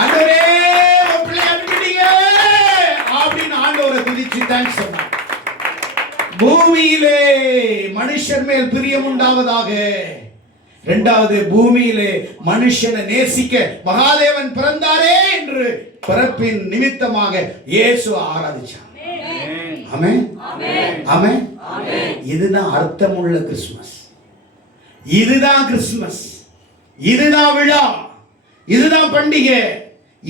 ஆண்டவரே பூமியிலே மனுஷன் மேல் பிரியம் உண்டாவதாக. இரண்டாவது, பூமியிலே மனுஷனை நேசிக்க மகாதேவன் பிறந்தாரே என்று பிறப்பின் நிமித்தமாக இயேசு ஆராதிச்சார். ஆமென், ஆமென். இதுதான் அர்த்தமுள்ள கிறிஸ்துமஸ். இதுதான் கிறிஸ்துமஸ். இதுதான் விழா. இதுதான் பண்டிகை.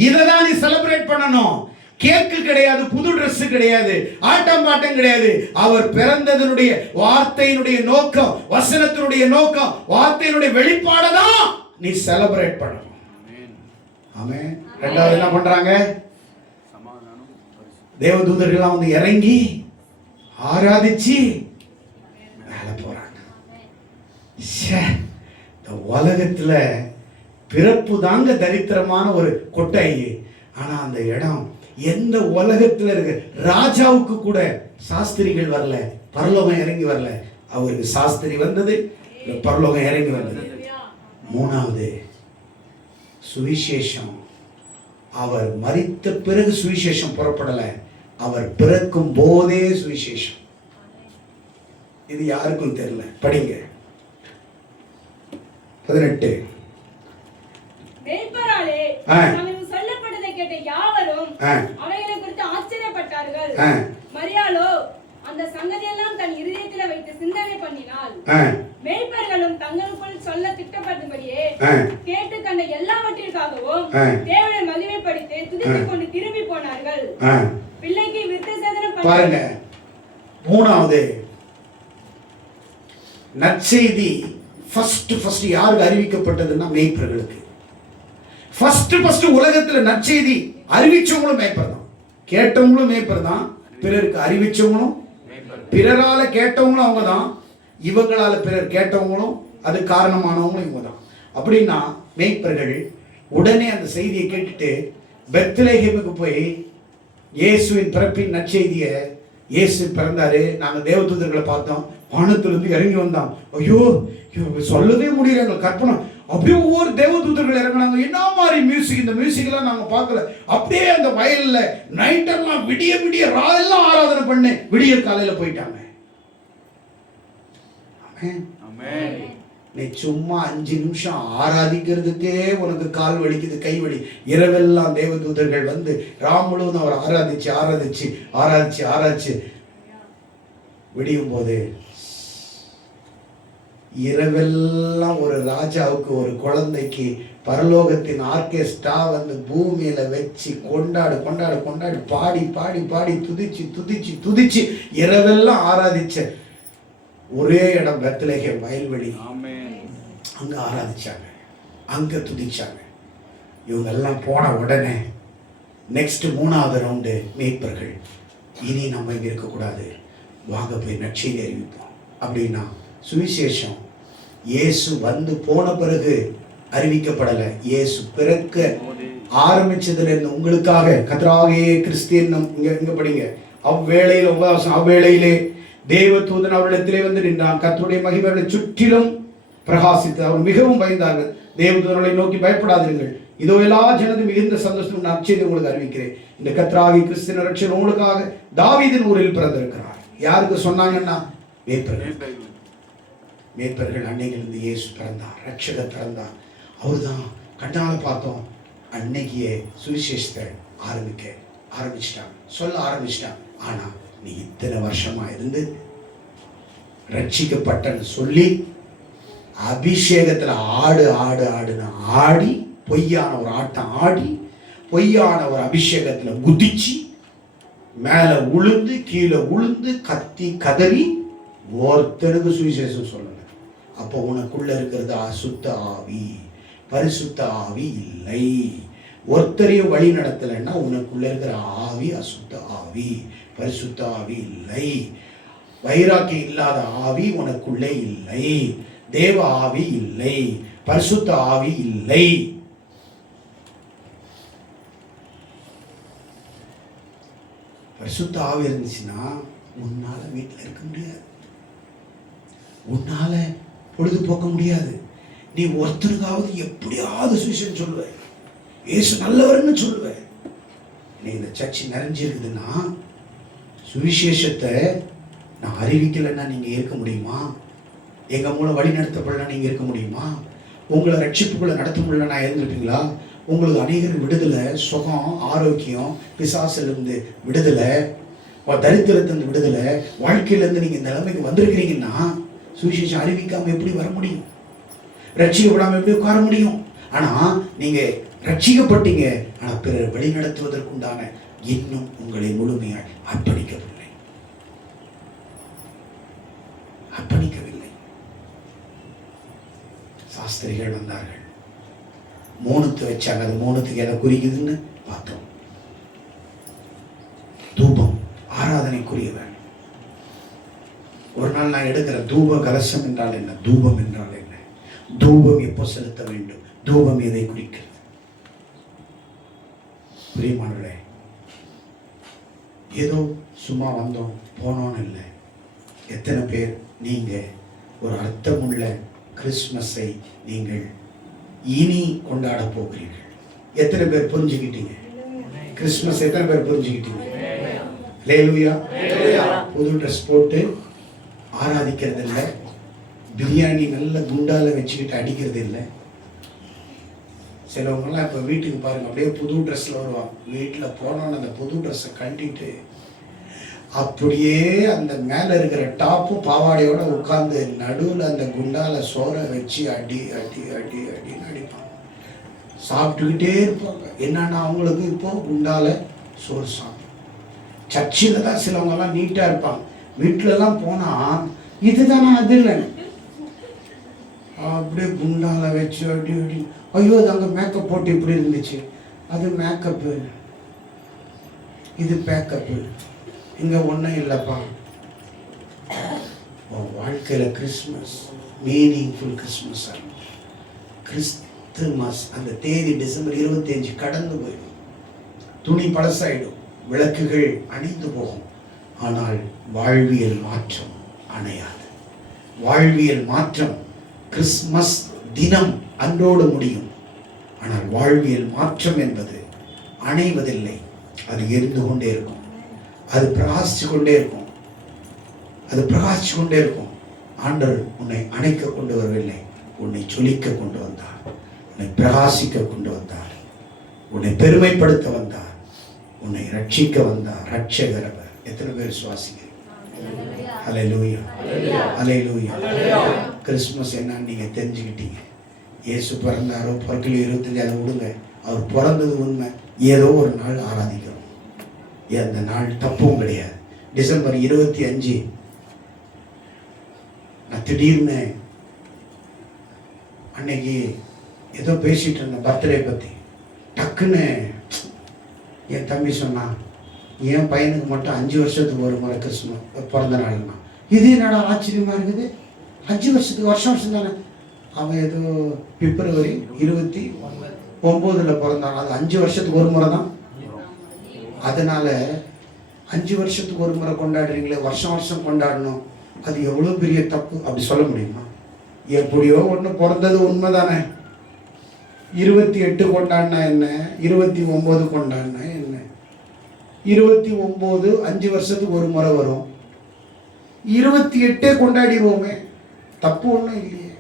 இததான் நீ செலிப்ரேட் பண்ணணும். கேக்கு கிடையாது, புது ட்ரெஸ் கிடையாது, ஆட்டம் பாட்டம் கிடையாது. அவர் பிறந்ததனுடைய வார்த்தையினுடைய நோக்கம், வசனத்தினுடைய நோக்கம், வார்த்தையினுடைய வெளிப்பாடை தான் நீ செலிப்ரேட் பண்ணணும். ஆமென். ரெண்டாவது என்ன பண்றாங்க? தேவதூதர்கள்லாம் வந்து இறங்கி ஆராதிச்சு மேலே போறாங்க. இந்த உலகத்துல பிறப்பு தாங்க தரித்திரமான ஒரு கொட்டை. ஆனா அந்த இடம் எந்த உலகத்தில் இருக்க ராஜாவுக்கு கூட சாஸ்திரிகள் வரல, பரலோகம் இறங்கி வரல. அவருக்கு சாஸ்திரி வந்தது, பரலோகம் இறங்கி வந்தது. மூணாவது சுவிசேஷம். அவர் மரித்த பிறகு சுவிசேஷம் புறப்படல, அவர் பிறக்கும் போதே சுவிசேஷம். இது யாருக்கும் தெரியல. படிங்க 18. அவைகளை குறித்து ஆச்சரியப்பட்டார்கள். மரியாளோ அந்த சங்கதியெல்லாம் தன் இதயத்தில் வைத்து சிந்தனை பண்ணினாள். மேய்ப்பர்களும் தங்களுக்குள் சொல்ல திட்டப்பட்டபடியே கேட்டு கண்ட எல்லாவற்றிற்காகவும் தேவனை மகிமைப்படுத்தி துதித்துக் கொண்டு திரும்பி போனார்கள். பிள்ளைக்கு விருத்தசேதனம் பாருங்க. மூணாவது நற்செய்தி ஃபர்ஸ்ட் யாருக்கு அறிவிக்கப்பட்டதுன்னா மேய்ப்பர்களுக்கு. ஃபர்ஸ்ட் உலகத்துல நற்செய்தி அறிவிச்சவங்களும் மேய்ப்பர் தான், கேட்டவங்களும் மேய்ப்பர் தான், பிறருக்கு அறிவிச்சவங்களும், பிறரால கேட்டவங்களும் அவங்க தான், இவங்களால பிறர் கேட்டவங்களும் அது காரணமானவங்களும் இவங்க தான். அப்படின்னா மேய்ப்பர்கள் உடனே அந்த செய்தியை கேட்டுட்டு பெத்லகேமுக்கு போய் இயேசுவின் பிறப்பின் நற்செய்தியை, இயேசு பிறந்தாரு, நாங்க தேவதூதர்களை பார்த்தோம், வானத்திலிருந்து இறங்கி வந்தோம், ஐயோ சொல்லவே முடியல எங்களுக்கு கற்பனை, அப்படியே ஒவ்வொரு தேவதூதர்கள் இறங்கினாங்க, என்ன மாதிரி மியூசிக், இந்த மியூசிக் எல்லாம் நாங்க பார்க்கல, அப்படியே அந்த வயல்ல நைட்டெல்லாம் விடிய விடிய ராவெல்லாம் ஆராதனை பண்ணு, விடிய காலையில போயிட்டாங்க. நீ சும்மா 5 நிமிஷம் ஆராதிக்கிறதுக்கே உனக்கு கால் வலிக்குது, கை வலி. இரவெல்லாம் தேவதூதர்கள் வந்து ராம் முழுவதும் அவர் ஆராதிச்சு ஆராதிச்சு ஆராதிச்சு ஆராதிச்சு விடியும் போது, இரவெல்லாம் ஒரு ராஜாவுக்கு, ஒரு குழந்தைக்கு பரலோகத்தின் ஆர்கெஸ்ட்ரா வந்து பூமியில வச்சு கொண்டாடு கொண்டாடு கொண்டாடு பாடி பாடி பாடி துதிச்சு துதிச்சு துதிச்சு இரவெல்லாம் ஆராதிச்ச ஒரே இடம் பெத்லகேம் வயல்வெளி. அங்க ஆராதிச்சாங்க, அங்க துதிச்சாங்க. இவங்க எல்லாம் போன உடனே நெக்ஸ்ட் 3வது ரவுண்டு மேய்ப்பர்கள், இனி நம்ம இங்க இருக்கக்கூடாது, வாங்க போய் நற்செய்தி அறிவிப்போம். அப்படின்னா சுவிசேஷம் இயேசு வந்து போன பிறகு அறிவிக்கப்படலை, இயேசு பிறக்க ஆரம்பிச்சதுல இருந்து உங்களுக்காக கர்த்தராகிய கிறிஸ்து என்னும் இங்க படிங்க, அவ்வேளையில் உபவாசம், அவ்வேளையிலே தேவதூதன் அவரிடத்திலே வந்து நின்றான், கர்த்தருடைய மகிமை அவர்களை சுற்றிலும் பிரகாசித்து அவர் மிகவும் பயந்தார்கள். தேவதூதர்களை நோக்கி பயப்படாதீர்கள், இதோ எல்லா ஜனதும் மிகுந்த சந்தோஷம் நான் செய்து உங்களுக்கு அறிவிக்கிறேன், இந்த கர்த்தராகிய கிறிஸ்து ரட்சகர் உங்களுக்காக தாவீதின் ஊரில் பிறந்திருக்கிறார். யாருக்கு சொன்னாங்கன்னா மேய்ப்பர்கள் அன்னையிலிருந்து இயேசு பிறந்தார், ரட்சகர் பிறந்தார், அவர் தான் கண்ணால பார்த்தோம். அன்னைக்கே சுவிசேஷத்தை ஆரம்பிச்சிட்டாங்க, சொல்ல ஆரம்பிச்சிட்டாங்க. ஆனா நீ இத்தனை வருஷமா இருந்து ரட்சிக்கப்பட்டன்னு சொல்லி அபிஷேகத்துல ஆடு ஆடு ஆடுன்னு ஆடி, பொய்யான ஒரு ஆட்டம் ஆடி, பொய்யான ஒரு அபிஷேகத்துல குதிச்சு மேல உளுந்து கீழே உளுந்து கத்தி கதறி ஒருத்தருக்கு சுவிசேஷம் சொல்லல. அப்போ உனக்குள்ள இருக்கிறது அசுத்த ஆவி, பரிசுத்த ஆவி இல்லை. ஒருத்தரையும் வழி நடத்தலைன்னா உனக்குள்ள இருக்கிற ஆவி அசுத்த ஆவி, பரிசுத்த ஆவி இல்லை. வைராக்கியம் இல்லாத ஆவி உனக்குள்ளே இல்லை, தேவ ஆவி இல்லை, பரிசுத்த ஆவி இல்லை. பரிசுத்த ஆவி இருந்துச்சுன்னா உன்னால வீட்டில் இருக்க முடியாது, உன்னால பொழுதுபோக்க முடியாது. நீ ஒருத்தருக்காவது எப்படியாவது சுவிசேஷம் சொல்லுவ, இயேசு நல்லவர்னு சொல்லுவ. நீ இந்த சர்ச்சை நிறைஞ்சிருக்குதுன்னா சுவிசேஷத்தை நான் அறிவிக்கலைன்னா நீங்க இருக்க முடியுமா? எங்க மூலம் வழி நடத்தப்படலாம் நீங்க இருக்க முடியுமா? உங்களை ரட்சிப்புக்குள்ள நடத்த முடியல நான் இருந்திருப்பீங்களா? உங்களுக்கு அநேகர் விடுதலை, சுகம், ஆரோக்கியம், பிசாசிலிருந்து விடுதலை, தரித்திரத்திலிருந்து விடுதலை, வாழ்க்கையிலேருந்து நீங்க இந்த நிலைமைக்கு வந்திருக்கிறீங்கன்னா சுவிசேஷம் அறிவிக்காம எப்படி வர முடியும்? ரட்சிக்கப்படாம எப்படி உட்கார முடியும்? ஆனா நீங்க ரட்சிக்கப்பட்டீங்க, ஆனா பிறர் வழி நடத்துவதற்குண்டான இன்னும் உங்களை முழுமையாய் அர்ப்பணிக்கவில்லை. சாஸ்திரிகள் வந்தார்கள், மோனத்தை வச்சாங்க. அது மோனத்துக்கு எதை குறிக்குதுன்னு பார்த்தோம். தூபம் ஆராதனைக்குரியவன். ஒரு நாள் நான் எடுக்கிற தூப கலசம் என்றால் என்ன, தூபம் என்றால் என்ன, தூபம் எப்போ செலுத்த வேண்டும், தூபம் எதை குறிக்கிறது? பிரியமானவர்களே, ஏதோ சும்மா வந்தோம் போனோன்னு இல்லை. எத்தனை பேர் நீங்க ஒரு அர்த்தமுள்ள கிறிஸ்மஸை நீங்கள் இனி கொண்டாட போகிறீர்கள்? எத்தனை பேர் புரிஞ்சுக்கிட்டீங்க? கிறிஸ்மஸ் எத்தனை பேர் புரிஞ்சுக்கிட்டீங்க? ஹல்லேலூயா. புது ட்ரெஸ் போட்டு ஆராதிக்கிறது இல்லை, பிரியாணி நல்ல குண்டால வச்சுக்கிட்டு அடிக்கிறது இல்லை. சிலவங்கெல்லாம் இப்போ வீட்டுக்கு பாருங்க, அப்படியே புது ட்ரெஸ்ல வருவாங்க. வீட்டில் போனோன்னு அந்த புது ட்ரெஸ்ஸை கட்டிட்டு அப்படியே அந்த மேலே இருக்கிற டாப்பும் பாவாடையோட உட்காந்து நடுவில் அந்த குண்டால சோறை வச்சு அடி அடி அடி அடின்னு அடிப்பாங்க. சாப்பிட்டுக்கிட்டே இருப்பாங்க. என்னன்னா அவங்களுக்கு இப்போ குண்டால சோறு சாப்பிடும். சர்ச்சில் தான் சிலவங்கெல்லாம் நீட்டாக இருப்பாங்க. வீட்டிலலாம் போனால் இதுதானே அது இல்லை, அப்படியே குண்டால வச்சு அடி அடி ஐயோ அது அங்கே மேக்கப் போட்டு இப்படி இருந்துச்சு, அது மேக்கப்பு, இது பேக்கப்பு, இங்கே ஒன்றும் இல்லைப்பா. வாழ்க்கையில் கிறிஸ்மஸ் மீனிங்ஃபுல் கிறிஸ்மஸ் ஆகும். கிறிஸ்துமஸ் அந்த தேதி டிசம்பர் 25 கடந்து போயிடும், துணி பழசாயிடும், விளக்குகள் அணிந்து போகும். ஆனால் வாழ்வியல் மாற்றம் அணையாது. வாழ்வியல் மாற்றம் கிறிஸ்மஸ் தினம் அன்றோடு முடியும். ஆனால் வாழ்வியல் மாற்றம் என்பது அணைவதில்லை. அது எரிந்து கொண்டே இருக்கும், அது பிரகாசித்து கொண்டே இருக்கும், அது பிரகாசித்து கொண்டே இருக்கும். ஆண்டவர் உன்னை அணைக்க கொண்டு வரவில்லை, உன்னை ஜொலிக்க கொண்டு வந்தார், உன்னை பிரகாசிக்க கொண்டு வந்தார், உன்னை பெருமைப்படுத்த வந்தார், உன்னை ரட்சிக்க வந்தார். ரட்சகர் அவர். எத்தனை பேர் சுவாசிக்கிறீங்க? ஹல்லேலூயா, ஹல்லேலூயா. கிறிஸ்மஸ் என்னன்னு நீங்க தெரிஞ்சுக்கிட்டீங்க. இயேசு பிறந்தாரோ பிறக்கல 25 அதை விடுங்க, அவர் பிறந்தது உண்மை. ஏதோ ஒரு நாள் ஆராதிக்கிறோம், அந்த நாள் தப்பும் கிடையாது. டிசம்பர் 25 நான் திடீர்னு அன்னைக்கு ஏதோ பேசிட்டு இருந்தேன் பர்த்டே பற்றி. டக்குன்னு என் தம்பி சொன்னான், என் பையனுக்கு மட்டும் 5 வருஷத்துக்கு ஒரு முறை கிறிஸ்மஸ் பிறந்த நாள்னா. இது என்னடா ஆச்சரியமாக இருக்குது, 5 வருஷத்துக்கு வருஷம் தானே. அவன் ஏதோ பிப்ரவரி 29 பிறந்தான், அது 5 வருஷத்துக்கு ஒரு முறை தான். அதனால 5 வருஷத்துக்கு ஒரு முறை கொண்டாடுறீங்களே, வருஷம் வருஷம் கொண்டாடணும், அது எவ்வளோ பெரிய தப்பு அப்படி சொல்ல முடியுமா? எப்படியோ ஒன்று பிறந்தது உண்மைதானே. 28 கொண்டாடினா என்ன, 29 கொண்டாடினா என்ன? 29 5 வருஷத்துக்கு ஒரு முறை வரும், 28 கொண்டாடிடுவோமே, தப்பு ஒன்றும் இல்லையே.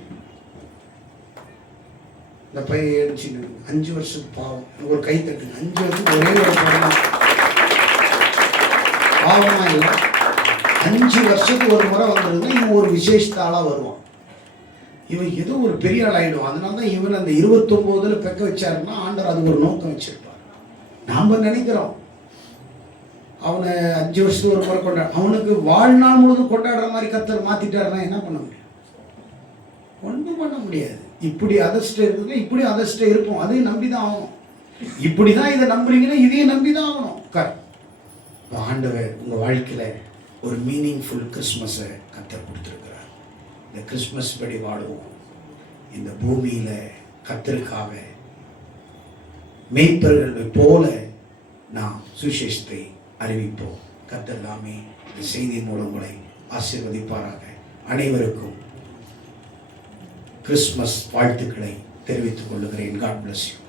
இந்த பையன் எழுச்சி 5 வருஷத்துக்கு பாவம், ஒரு கை தட்டுங்க. 5 வருஷத்துக்கு ஒரே ஒரு பாவமா இல்லை, 5 வருஷத்துக்கு ஒரு முறை வந்திருந்தா இவன் ஒரு விசேஷத்தாளாக வருவான், இவன் ஏதோ ஒரு பெரிய ஆள் ஆகிடும். அதனால தான் இவன் அந்த 29 பெக்க வச்சாருன்னா ஆண்டவர் அது ஒரு நோக்கம் வச்சிருப்பார். நாம் நினைக்கிறோம் அவனை 5 வருஷத்துக்கு ஒரு முறை கொண்டாட, அவனுக்கு வாழ்நாள் முழுவதும் கொண்டாடுற மாதிரி கர்த்தர் மாற்றிட்டாருன்னா என்ன பண்ண முடியும்? ஒன்றும் பண்ண முடியாது. இப்படி அதிர்ஷ்டம் இருக்குங்க, இப்படி அதிர்ஷ்டம் இருக்கும், அதையும் நம்பி தான் ஆகணும். இப்படி தான் இதை நம்புறீங்கன்னா இதையும் நம்பி தான் ஆகணும். ஆண்டவர் உங்கள் வாழ்க்கையில் ஒரு மீனிங்ஃபுல் கிறிஸ்மஸை கர்த்தர் கொடுத்துருக்கிறார். இந்த கிறிஸ்மஸ் படி வாழுவோம். இந்த பூமியில் கர்த்தருக்காக மேய்ப்பர்களை போல நாம் சுவிசேஷத்தை அறிவிப்போம். கர்த்தர் தாமே இந்த செய்தி மூலம் உங்களை ஆசீர்வதிப்பாராக. அனைவருக்கும் கிறிஸ்மஸ் வாழ்த்துக்களை தெரிவித்துக் கொள்ளுகிறேன். God bless you.